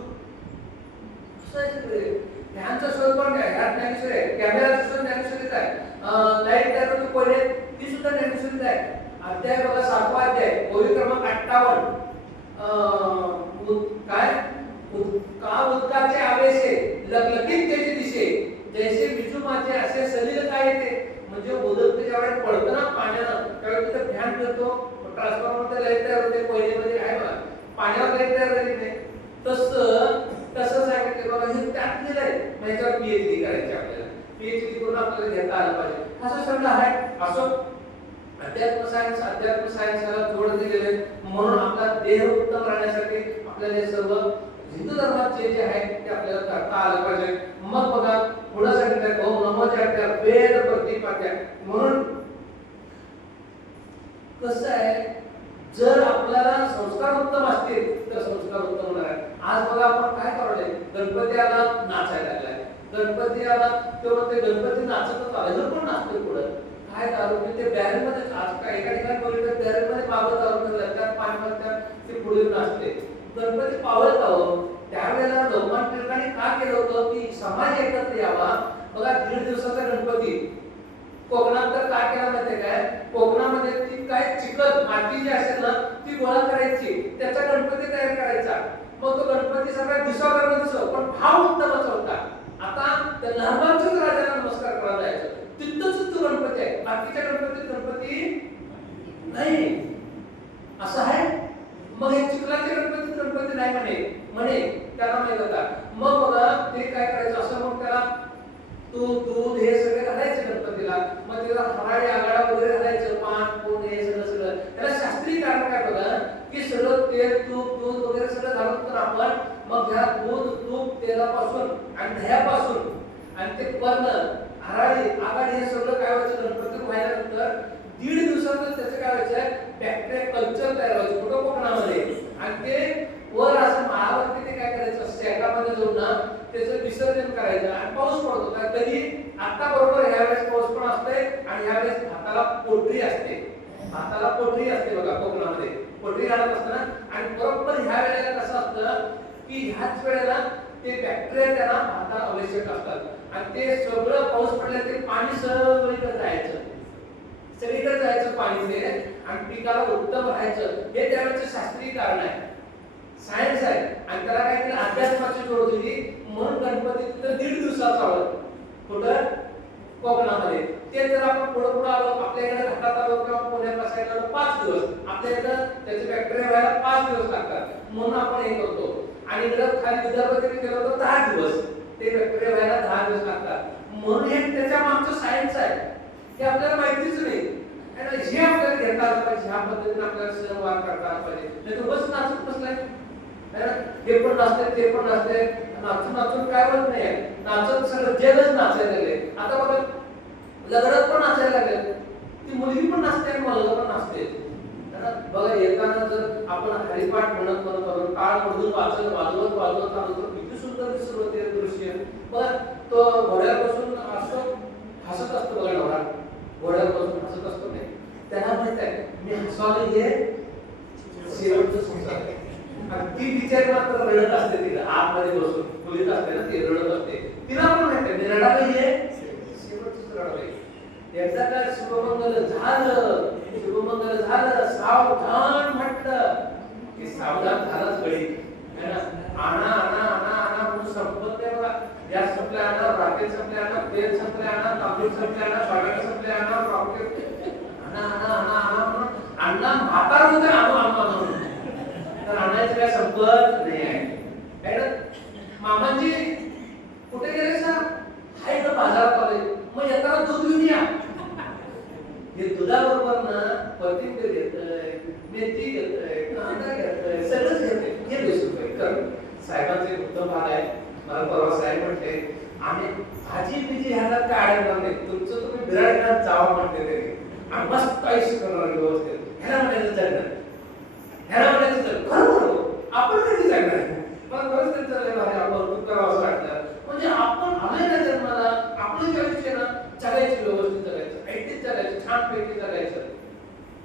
ह्यांचा शोध पण काय ह्या ज्ञानेश्वर आहे कॅमेराचा शोध ज्ञानेश्वरीच आहे लाईट तयार होतो पहिले ती सुद्धा ज्ञानेश्वरीच आहे अध्याय बघा 7वा अध्याय ओळी क्रमांक 58 काय का उदकाचे आवेशे लखलखीत त्याची दिशे जैसे बिजुमाचे असे सलील काय येते म्हणजे उदक ज्यावेळेस पडतं ना पाण्यानं त्यावेळेस तिथे फॅन करतो ट्रान्सफॉर्मर लाईट तयार होते पहिलेमध्ये आहे बघा पाण्यावर लाईट तयार झाली नाही तसं सांगितलं बघा हे त्यात दिलंय याच्यावर पीएचडी करायची आपल्याला पीएचडी करून आपल्याला घेता आलं पाहिजे असं सगळं आहे असं अध्यात्म सायन्सला जोड दिलेले म्हणून आपला देह उत्तम राहण्यासाठी आपल्याला हे सर्व हिंदू धर्माचे जे आहे ते आपल्याला करता आलं पाहिजे मग बघा पुढे सांगितलं ओम नमो जगत्या वेद प्रतिपाद्या म्हणून कसं आहे जर आपल्याला संस्कार उत्तम असतील तर संस्कार उत्तम होणार आहे आज बघा आपण काय करतोय गणपती आला नाचायला लागलाय गणपती आला तेव्हा ते गणपती नाचतच आले पण नाचतोय पुढे काय दारू ते बॅरल मध्ये आज काय एका ठिकाणी बघितलं बॅरल मध्ये पावलं दारू त्यात पाणी भरतात ते पुढे नाचते गणपती पावलं जावं त्यावेळेला लोकमान टिळकांनी का केलं होतं की समाज एकत्र यावा बघा 1.5 दिवसाचा गणपती कोकणात तर काय केला माहिती काय कोकणामध्ये ती काय चिकन माती जी असेल ना ती गोळा करायची त्याचा गणपती तयार करायचा मग तो गणपती सगळ्यात दिसव पण भाव उत्तमाचा होता आता त्या लहानपणाच्याच राजाला नमस्कार करायला जायचं तिथंच तो गणपती आहे बाकीच्या गणपती नाही असं आहे मग हे चिखलाचे गणपती नाही म्हणे त्याला माहित होता मग बघा ते काय करायचं असं मग त्याला दूध हे सगळे घालायचे गणपतीला मग त्याला हराळी आगाडा वगैरे घालायचं पान पून हे सगळं त्याला शास्त्रीय कारण काय बघा की सगळं तेल तूप दूध वगैरे सगळं घालून तर आपण मग ह्या दूध तूप तेलापासून आणि दह्यापासून आणि ते पर्ण हराळी आगाडी हे सगळं काय व्हायचं गणपती व्हायल्यानंतर 1.5 दिवसातच त्याचं काय व्हायचं बॅक्टेरिया कल्चर तयार व्हायचं कुठं कोकणामध्ये आणि ते वर असं महावरती ते काय करायचं शेतामध्ये जाऊन ना त्याचं विसर्जन करायचं आणि पाऊस पडत होता कधी आता बरोबर ह्यावेळेस पाऊस पण असते आणि ह्यावेळेस भाताला पोटरी असते बघा कोकणामध्ये पोटरी घालत असताना आणि बरोबर ह्या वेळेला कसं असतं की ह्याच वेळेला ते बॅक्टेरिया त्यांना भाताला आवश्यक असतात आणि ते सगळं पाऊस पडल्यावर ते पाणी सगळीकडे जायचं पाणी ते आणि पिकाला उत्तम राहायचं हे त्यावेळेचं शास्त्रीय कारण आहे सायन्स आहे आणि त्याला काय केलं अध्यात्माची जोड दिली म्हणून गणपती तिथं 1.5 दिवसाचा होता कुठं कोकणामध्ये ते जर आपण पुढे आलो आपल्याकडे घाटात आलो किंवा पुण्याला साईडला आलो 5 दिवस आपल्याकडे त्याचे बॅक्टेरिया व्हायला 5 दिवस लागतात म्हणून आपण हे करतो आणि इकडे खाली विदर्भाकडे गेलो तर 10 दिवस ते बॅक्टेरिया व्हायला 10 दिवस लागतात म्हणून हे त्याच्या मागचं सायन्स आहे हे आपल्याला माहितीच नाही आणि जे आपल्याला घेता आलं पाहिजे ह्या पद्धतीने आपल्याला सहवास करता आला पाहिजे नाही तर बस नाचत बसलाय हे पण नाचते ते पण नाचते नाचून काय होत नाही नाचत सगळं जगच नाचायला लागले आता बघा लग्नात पण नाचायला लागले ती मुलगी पण नाचते आणि मुलगा पण नाचते बघा येताना जर आपण हरिपाठ म्हणत करून काळ मधून वाजवत आलो तर किती सुंदर दिसत होते दृश्य बघा तो घोड्यापासून असं हसत असतो बघा घोड्यापासून हसत असतो नाही त्यांना माहित आहे मी हसवायला हे शेवटचं संसार ती बिचारी मात्र रडत असते तिला आतमध्ये बसून खोलीत असते ना ती रडत असते तिला पण माहिती आहे रडायला हे शेवटच रडायला एकदा काय शुभमंगल झालं सावधान म्हटलं की सावधान झालंच गडी आणा म्हणून संपत नाही बघा गॅस संपले आणा राकेल संपले आणा तेल संपले आणा तांदूळ संपले आणा बटाटे संपले आणा रॉकेट आणा म्हणून अण्णा म्हातार होते आणू तर आणायचं काय संपत नाही आहे मामांजी कुठे गेले सर हाय तर बाजारात आले मग येताना दूध घेऊन या हे दुधाबरोबर ना कोथिंबीर घेत मला परवा साहेब म्हटले आम्ही भाजी बिजी ह्याच्यात काय अडकणार नाही, तुमचं तुम्ही बिराडीला जावं म्हटले तरी आम्ही मस्त आयुष्य करणार व्यवस्थित. ह्याला म्हणायचं जगणार, ह्याला म्हणायचं जग बरोबर आपण कधी जगणार. मला खरंच त्यांचं लय भारी आपण करावं असं वाटलं. म्हणजे आपण आलोय ना जन्माला, आपलं आयुष्य ना जगायचं, व्यवस्थित जगायचं, ऐटीत जगायचं, छानपैकी जगायचं,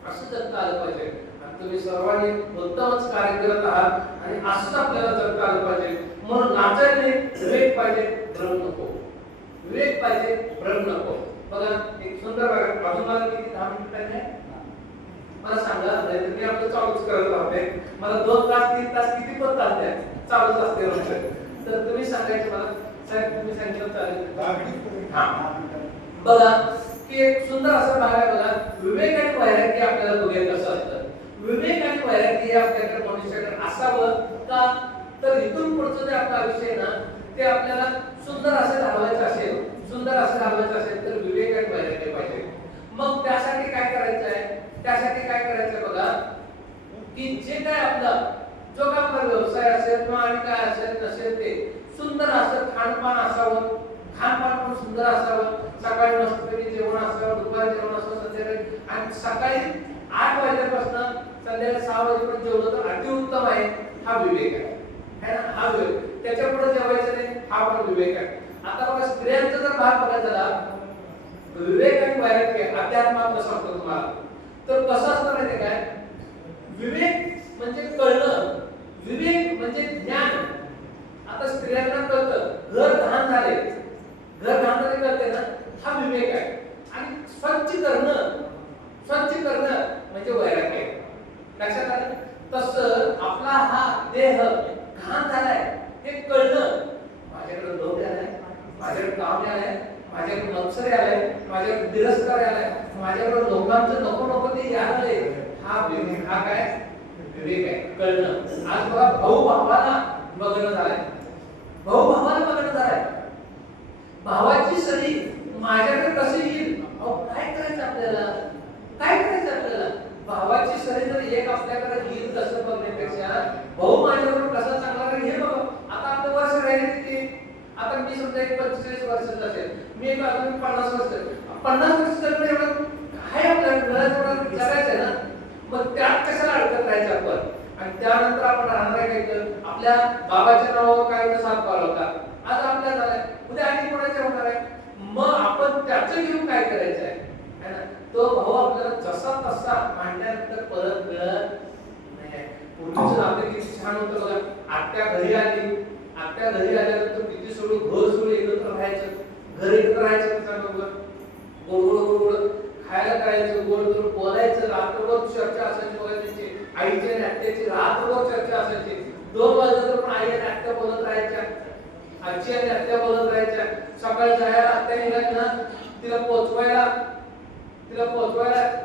असं जगता आलं पाहिजे. आणि तुम्ही सर्वांनी उत्तमच कार्य करत आहात आणि असंच आपल्याला जगता आलं पाहिजे. म्हणून नाचायला विवेक पाहिजे, भ्रम नको. विवेक पाहिजे, भ्रम नको. बघा एक सुंदर अजून मला किती 10 मिनिटं आहे मला सांगा, नाही तर मी आपलं चालूच करत राहते. मला 2 तास 3 तास किती पण चालते चालूच असते म्हणजे. तर तुम्ही सांगायचं मला साहेब, तुम्ही सांगितलं चालेल. हा बघा की एक सुंदर असं भाग आहे बघा, विवेक आणि वैराग्य आपल्याला बघायचं कसं असतं. विवेक आणि वैराग्य हे आपल्याकडे मनुष्याकडे असावं का, तर इथून पुढचं जे आपलं आयुष्य आहे ना ते आपल्याला सुंदर असं घालवायचं असेल, सुंदर असं घालवायचं असेल तर विवेक आणि वैराग्य पाहिजे. मग त्यासाठी काय करायचं आहे, त्यासाठी काय करायचं बघा की जे काय आपलं जो काय आपला व्यवसाय असेल किंवा आणि काय असेल नसेल ते सुंदर असं खानपान असावं, खानपान पण सुंदर असावं. सकाळी मस्तपैकी जेवण असावं, दुपारी जेवण असावं, संध्याकाळी, आणि सकाळी 8 वाजल्यापासून संध्याकाळी 6 वाजेपर्यंत जेवलं तर अतिउत्तम आहे. हा विवेक आहे ना, हा विवेक. त्याच्या पुढे जेवायचं नाही, हा पण विवेक आहे. आता बघा स्त्रियांचा जर भाग बघायचा झाला, विवेक आणि वैराग्य अध्यात्मात सांगतो तुम्हाला, तर कसं असतं माहिती काय, विवेक म्हणजे कळणं, विवेक म्हणजे ज्ञान. आता स्त्रियांना कळतं घर घाण झाले, घर घाण झाले कळते ना, हा विवेक आहे. आणि स्वच्छ करणं, स्वच्छ करणं म्हणजे वैराग्य. लक्षात आलं. तसं आपला हा देह घाण झालाय हे कळणं, माझ्याकडे लोभ आलाय, माझ्याकडे काम आलाय, माझ्याकडे मत्सर आलाय, माझ्याकडे तिरस्कार आलाय, माझ्याकडे लोकांचं नको नको ते आलंय, हा विवेक. हा काय विवेक आहे, कळणं. आज बघा भाऊ भावाला बघणं झालाय, भाऊ भावाला बघणं झालाय, भावाची सरी माझ्याकडे कशी येईल, अहो काय करायचं आपल्याला, काय करायचं आपल्याला. भावाची सरी जर एक आपल्याकडे येईल तसं बघण्यापेक्षा भाऊ माझ्याकडून कसा चांगला राहील हे बघा. आता आपलं वर्ष राहिले किती, आता मी समजा एक 45 वर्षाचा असेल, मी एक अजून 50 वर्ष, 50 वर्ष जर एवढं काय आपल्याला जगायचं आहे ना, मग त्यात कशाला अडकत राहायचं आपण. आणि त्यानंतर आपण राहणार आहे काय, आपल्या बाबाच्या नावावर काय तर सातबार होता, आज आपल्या झालाय, उद्या आणि कोणाच्या होणार आहे, मग आपण त्याचं घेऊन काय करायचं आहे ना. तो भाऊ आपल्याला जसा तसा मांडल्यानंतर परत मिळत नाही. पूर्वीचं आपलं किती छान होतं बघा, आत्या घरी आली, आत्या घरी आल्यानंतर किती सोडून घर सोडून एकत्र राहायचं, घर एकत्र राहायचं त्याच्याबरोबर, गोड गोड गोड खायला करायचं, गोड गोड बोलायचं, रात्रभर चर्चा असायची बघा त्यांची, आईची आणि आत्याची रात्रभर चर्चा असायची. 2 वाजता पण आई आणि आत्या बोलत राहायच्या, आजी आणि आत्या बोलत राहायच्या. सकाळी जायला आत्या निघाली ना, तिला पोचवायला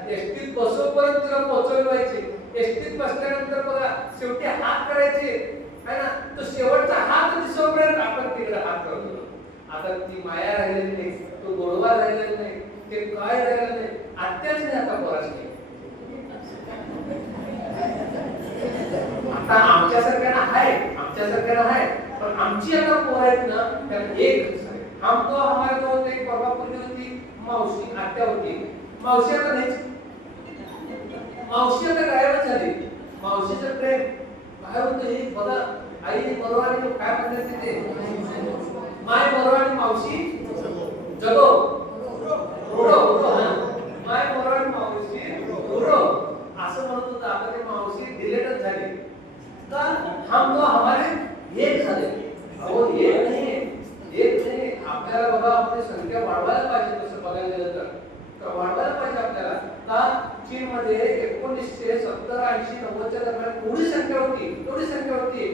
एसटीत बसोपर्यंत तिला पोचवली व्हायची. एसटीत बसल्यानंतर बघा शेवटी हात करायचे है ना, तो शेवटचा हात दिसोपर्यंत आपण तिकडे हात करतो. आता ती माया राहिलेली नाही, तो गोडवा राहिलेला नाही, ते काय राहिलेलं नाही, आत्याच नाही आता पोराची. आता आमच्यासारख्यांना आहे, पण आमची आता पोरं आहेत ना, त्यात एक हमको हमारे दोस्त एक परवापूर्वी होती मावशी, आत्या होती, मावशी आता नाहीच, मावशी आता गायबच झाली. मावशीचं प्रेम काय होतं हे बघा, आई बरोबर काय म्हणतात ते, माय बरोबर मावशी जगो उडो उडो, माय बरोबर मावशी उडो असं म्हणत होतं. आता ते मावशी डिलेटच झाली का, हम तो हमारे एक झाले. अहो एक नाही, आपल्याला बघा आपली संख्या वाढवायला पाहिजे. तसं बघायला गेलं तर वाढवायला पाहिजे आपल्याला. का चीन मध्ये 1970, 80, 90 दरम्यान एवढी संख्या होती,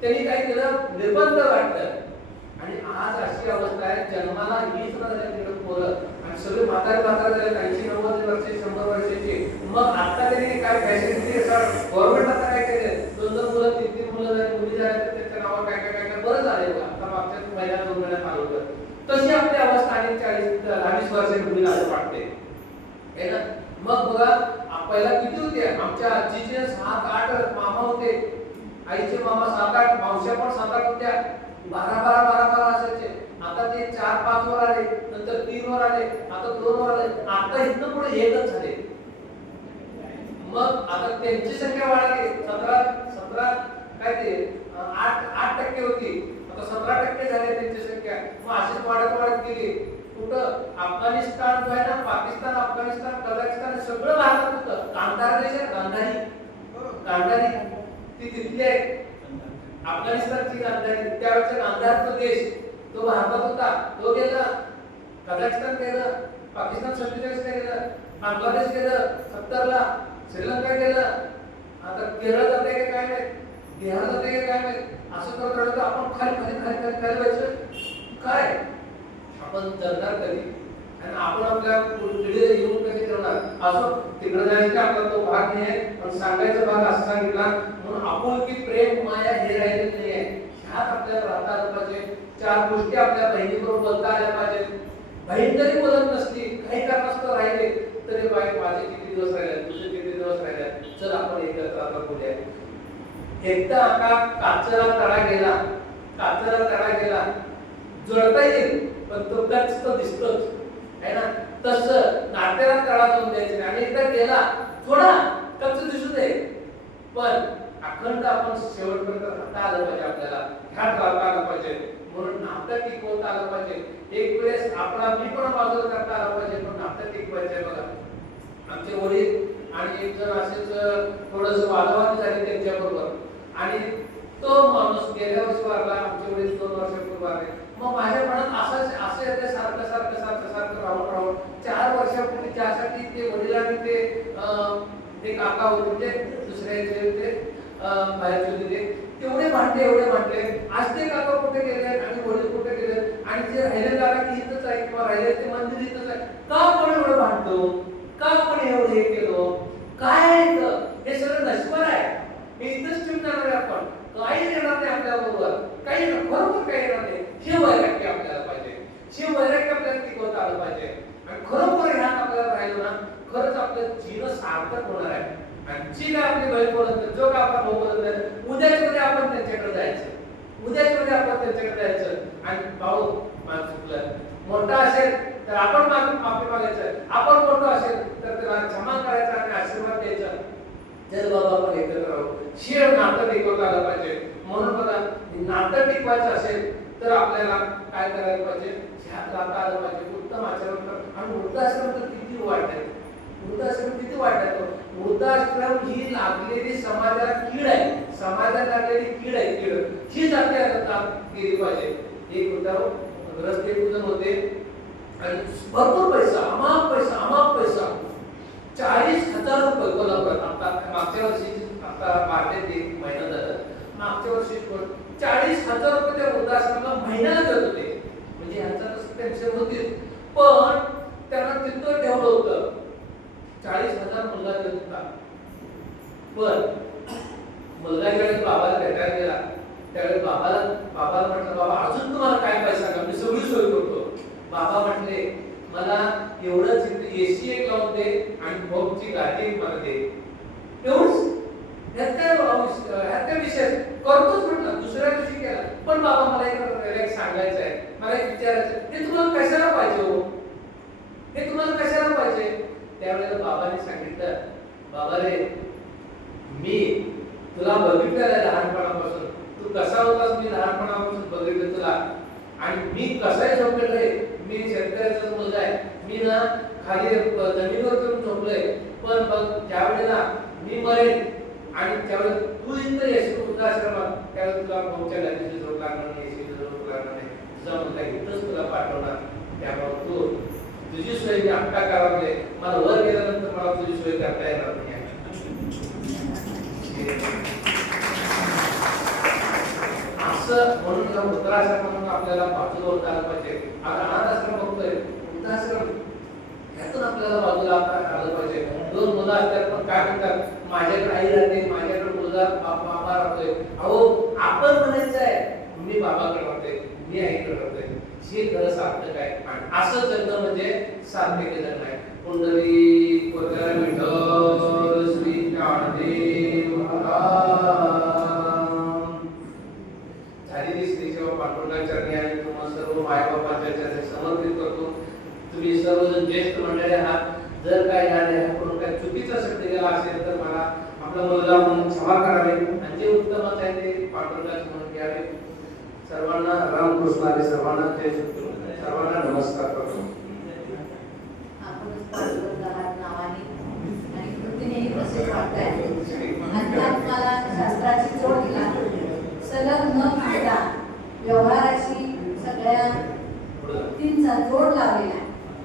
त्यांनी काय केलं, निर्बंध वाटलं. आणि आज अशी अवस्था आहे, जन्माला हीच न झालेली पोरं आणि सगळे म्हातारे झाले, 80, 90 वर्षे, 100 वर्षाचे. मग आता त्यांनी काय फॅसिलिटी, गव्हर्नमेंट आता काय केलं, 2 मुलं 3 मुलं झाली, मुली झाल्या तर त्याच्या नावावर काय बरं झालंय का. आता मागच्या महिन्यात 2 महिन्यात आलं होतं. तशी आपली अवस्था आणि 40 वर्षाची मुलीला असं वाटते है ना. मग बघा पहिला किती होते, आमच्या आजीचे 7-8 मामा होते, आईचे मामा 7-8, मावश्या पण 7-8 होत्या. बारा असायचे. आता ते 4-5 वर आले, नंतर 3 वर आले, आता 2 वर आले, आता इथनं पुढे एकच झाले. मग आता त्यांची संख्या वाढली. 17 काय ते 8% होती, आता 17% झाली त्यांची संख्या. मग अशीच वाढत गेली. कुठं अफगाणिस्तान जो आहे ना, पाकिस्तान, अफगाणिस्तान, कझाकस्तान सगळं भारतात होतं. गांधार देश आहे, गांधारी ती तिथली आहे. अफगाणिस्तानची गांधारी, त्यावेळेचा गांधारचा देश तो भारतात होता, तो गेला. कझाकस्तान गेलं, पाकिस्तान 47 ला गेलं, बांगलादेश गेलं 70 ला, श्रीलंका गेलं, आता केरळ जाते का काय माहित, बिहार जाते का काय माहित. असं करत राहिलं आपण खाली व्हायचं काय. आपण जगणार कधी आणि आपण आपल्या पिढीला येऊन कधी करणार. असं तिकडे जायचं आपला तो भाग नाही आहे, पण सांगायचा भाग असा सांगितला. म्हणून आपुलकी, प्रेम, माया हे राहिलेलं नाही आहे. ह्यात आपल्याला राहता आलं पाहिजे. 4 गोष्टी आपल्या बहिणीबरोबर बोलता आल्या पाहिजे. बहीण जरी बोलत नसली, काही कारणास्तव राहिले तरी बाई माझे किती दिवस राहिले, तुझे किती दिवस राहिले, चल आपण एकत्र आता बोलूया. एकदा का काचेला तडा गेला जोडता येईल, पण तो कच तो दिसतोच है ना. तसं नाट्याला तडा जाऊन द्यायचं आणि एकदा गेला थोडा कच दिसू दे, पण अखंड आपण शेवटपर्यंत राहता आलं पाहिजे. आपल्याला ह्यात राहता आलं पाहिजे. म्हणून नातं टिकवता आलं पाहिजे. एक वेळेस आपला मी पण बाजूला करता आला पाहिजे, पण नातं टिकवायचं आहे. बघा आमचे वडील आणि एक जण असेच थोडस वादवाद झाले त्यांच्याबरोबर, आणि तो माणूस गेल्या वर्षी वारला. आमचे वडील 2 वर्षापूर्वी वारले. मग माझ्या मनात असं येते सारखं राहून 4 वर्षापूर्वी ज्यासाठी ते वडिलांनी ते काका होते, ते दुसऱ्याचे ते बाहेरचे होते, एवढे भांडले. आज ते काका कुठे गेले आणि वडील कुठे गेले, आणि जे राहिले जागा की इथंच आहे किंवा राहिले ते मंदिर इथंच आहे. का आपण एवढं भांडतो, का आपण एवढं हे केलो, काय हे सगळं नश्वर आहे. हे इथंच ठेवून जाणार आहे. आपण काही येणार नाही आपल्या बरोबर, काही खरोखर काही येणार नाही. हे वैराग्य आपल्याला पाहिजे. हे वैराग्य आपल्याला टिकवता आलं पाहिजे. आणि खरोखर ह्यात आपल्याला राहिलो ना, खरंच आपलं जीवन सार्थक होणार आहे. आणि जी काय आपली बहीण बोलत नाही, जो काय आपण भाऊ बोलत नाही, उद्याच्या मध्ये आपण त्यांच्याकडे जायचं. आणि भाऊ माझं चुकलं, मोठा असेल तर आपण माफी मागायचं, आपण मोठं असेल तर त्याला क्षमा करायचा आणि आशीर्वाद द्यायचा. जर बाबा आपण एकत्र राहू, शिर नातं टिकवता आलं पाहिजे. म्हणून बघा, नातं टिकवायचं असेल तर आपल्याला काय करायला पाहिजे, ह्यात राहता आलं पाहिजे. उत्तम आचरण कर. आणि वृद्धाश्रम तर किती वाईट आहे, वृद्धाश्रम ही लागलेली समाजाला कीड आहे, कीड ही जाते आता केली पाहिजे. एक ग्रस्त एक होते आणि भरपूर पैसा, अमाप पैसा 40,000 रुपये कोल्हापुरात. आता मागच्या वर्षी, आता बारक्यात 1 महिना झाला, मागच्या वर्षी 40,000 रुपये त्या वृद्धाश्रमाला महिन्याला देत होते. म्हणजे ह्याचा तसं पेन्शन होती, पण त्यांना तिथं ठेवलं होतं. 40,000 मुलगा देत होता. पण मुलगा ज्यावेळेस बाबाला भेटायला गेला, त्यावेळेस बाबाला म्हटलं, बाबा अजून तुम्हाला काय पैसा का, मी सगळी सोय करतो. बाबा म्हटले, मला एवढंच एसी एक लावून दे आणि भोगची गाठी मला दे, एवढंच. ह्यात काय विषय करतोच म्हटलं. दुसऱ्या दिवशी केला, पण बाबा मला एक सांगायचं आहे, मला एक विचारायचं, हे तुम्हाला कशाला पाहिजे हो, हे तुम्हाला कशाला पाहिजे. त्यावेळेला बाबाने सांगितलं, बाबा रे, मी तुला बघितलं लहानपणापासून, तू कसा होतास मी लहानपणापासून बघितलं तुला, आणि मी कसाही झोपलेलो आहे. मी शेतकऱ्याचा मुलगा आहे, मी ना खाली जमिनीवर करून झोपलोय. पण बघ, ज्यावेळेला मी मरेन आणि त्यावेळेस तू इथं येशील वृद्धाश्रमात, त्यावेळेस तुला भाऊच्या गाडीची झोप लागणार नाही, एसीची झोप लागणार नाही, तुझा मुलगा इथंच तुला पाठवणार. त्यामुळे तू तुझी सोय मी आत्ता करावले, मला वर गेल्यानंतर मला तुझी सोय करता येणार नाही. असं म्हणून वृद्धाश्रमातून आपल्याला बाजूला होता आलं पाहिजे. आता अनाथ आश्रम बघतोय, वृद्धाश्रम ह्यातून आपल्याला बाजूला आलं पाहिजे. 2 मुलं असतात, पण काय म्हणतात, माझ्याकडे आई राहते, माझ्याकडे मुलगा बाबा राहतोय. अहो, आपण म्हणायचं आहे मी बाबाकडे राहतोय, मी आईकडे राहतोय. हे खरं सार्थक आहे. आणि असं जगणं म्हणजे सार्थक जगणं आहे. पुंडलिक वगैरे विठ्ठल श्री ज्ञानदेव झालेली श्री सेवा मायबापाच्या चरणी समर्पित करतो. तुम्ही सर्वजण ज्येष्ठ मंडळी आहात, जर काय या देहाकडून काही चुकीचा शब्द गेला असेल तर मला आपला मुलगा म्हणून क्षमा करावे आणि जे उत्तमच आहे ते पांडुरंगाचे म्हणून घ्यावे. सर्वांना रामकृष्ण हरी, सर्वांना जय सद्गुरू, सर्वांना नमस्कार करतो. शास्त्राची जोड दिला, सलग न खाता व्यवहाराशी सगळ्या वृत्तींचा जोड लावलेला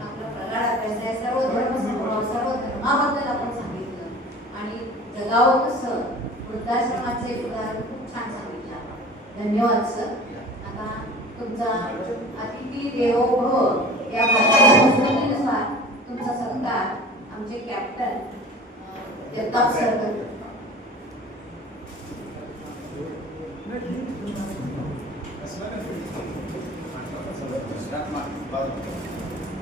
आपला प्रगाढ अभ्यास आहे. सर्व धर्म समभाव, सर्व धर्माबद्दल आपण सांगितलं आणि जगावं कसं, वृद्धाश्रमाचे उदाहरण खूप छान सांगितलं. धन्यवाद सर. आता तुमचा अतिथी देवो भव या संस्कृतीनुसार तुमचा सत्कार आमचे कॅप्टन जगताप सर करतात. That's my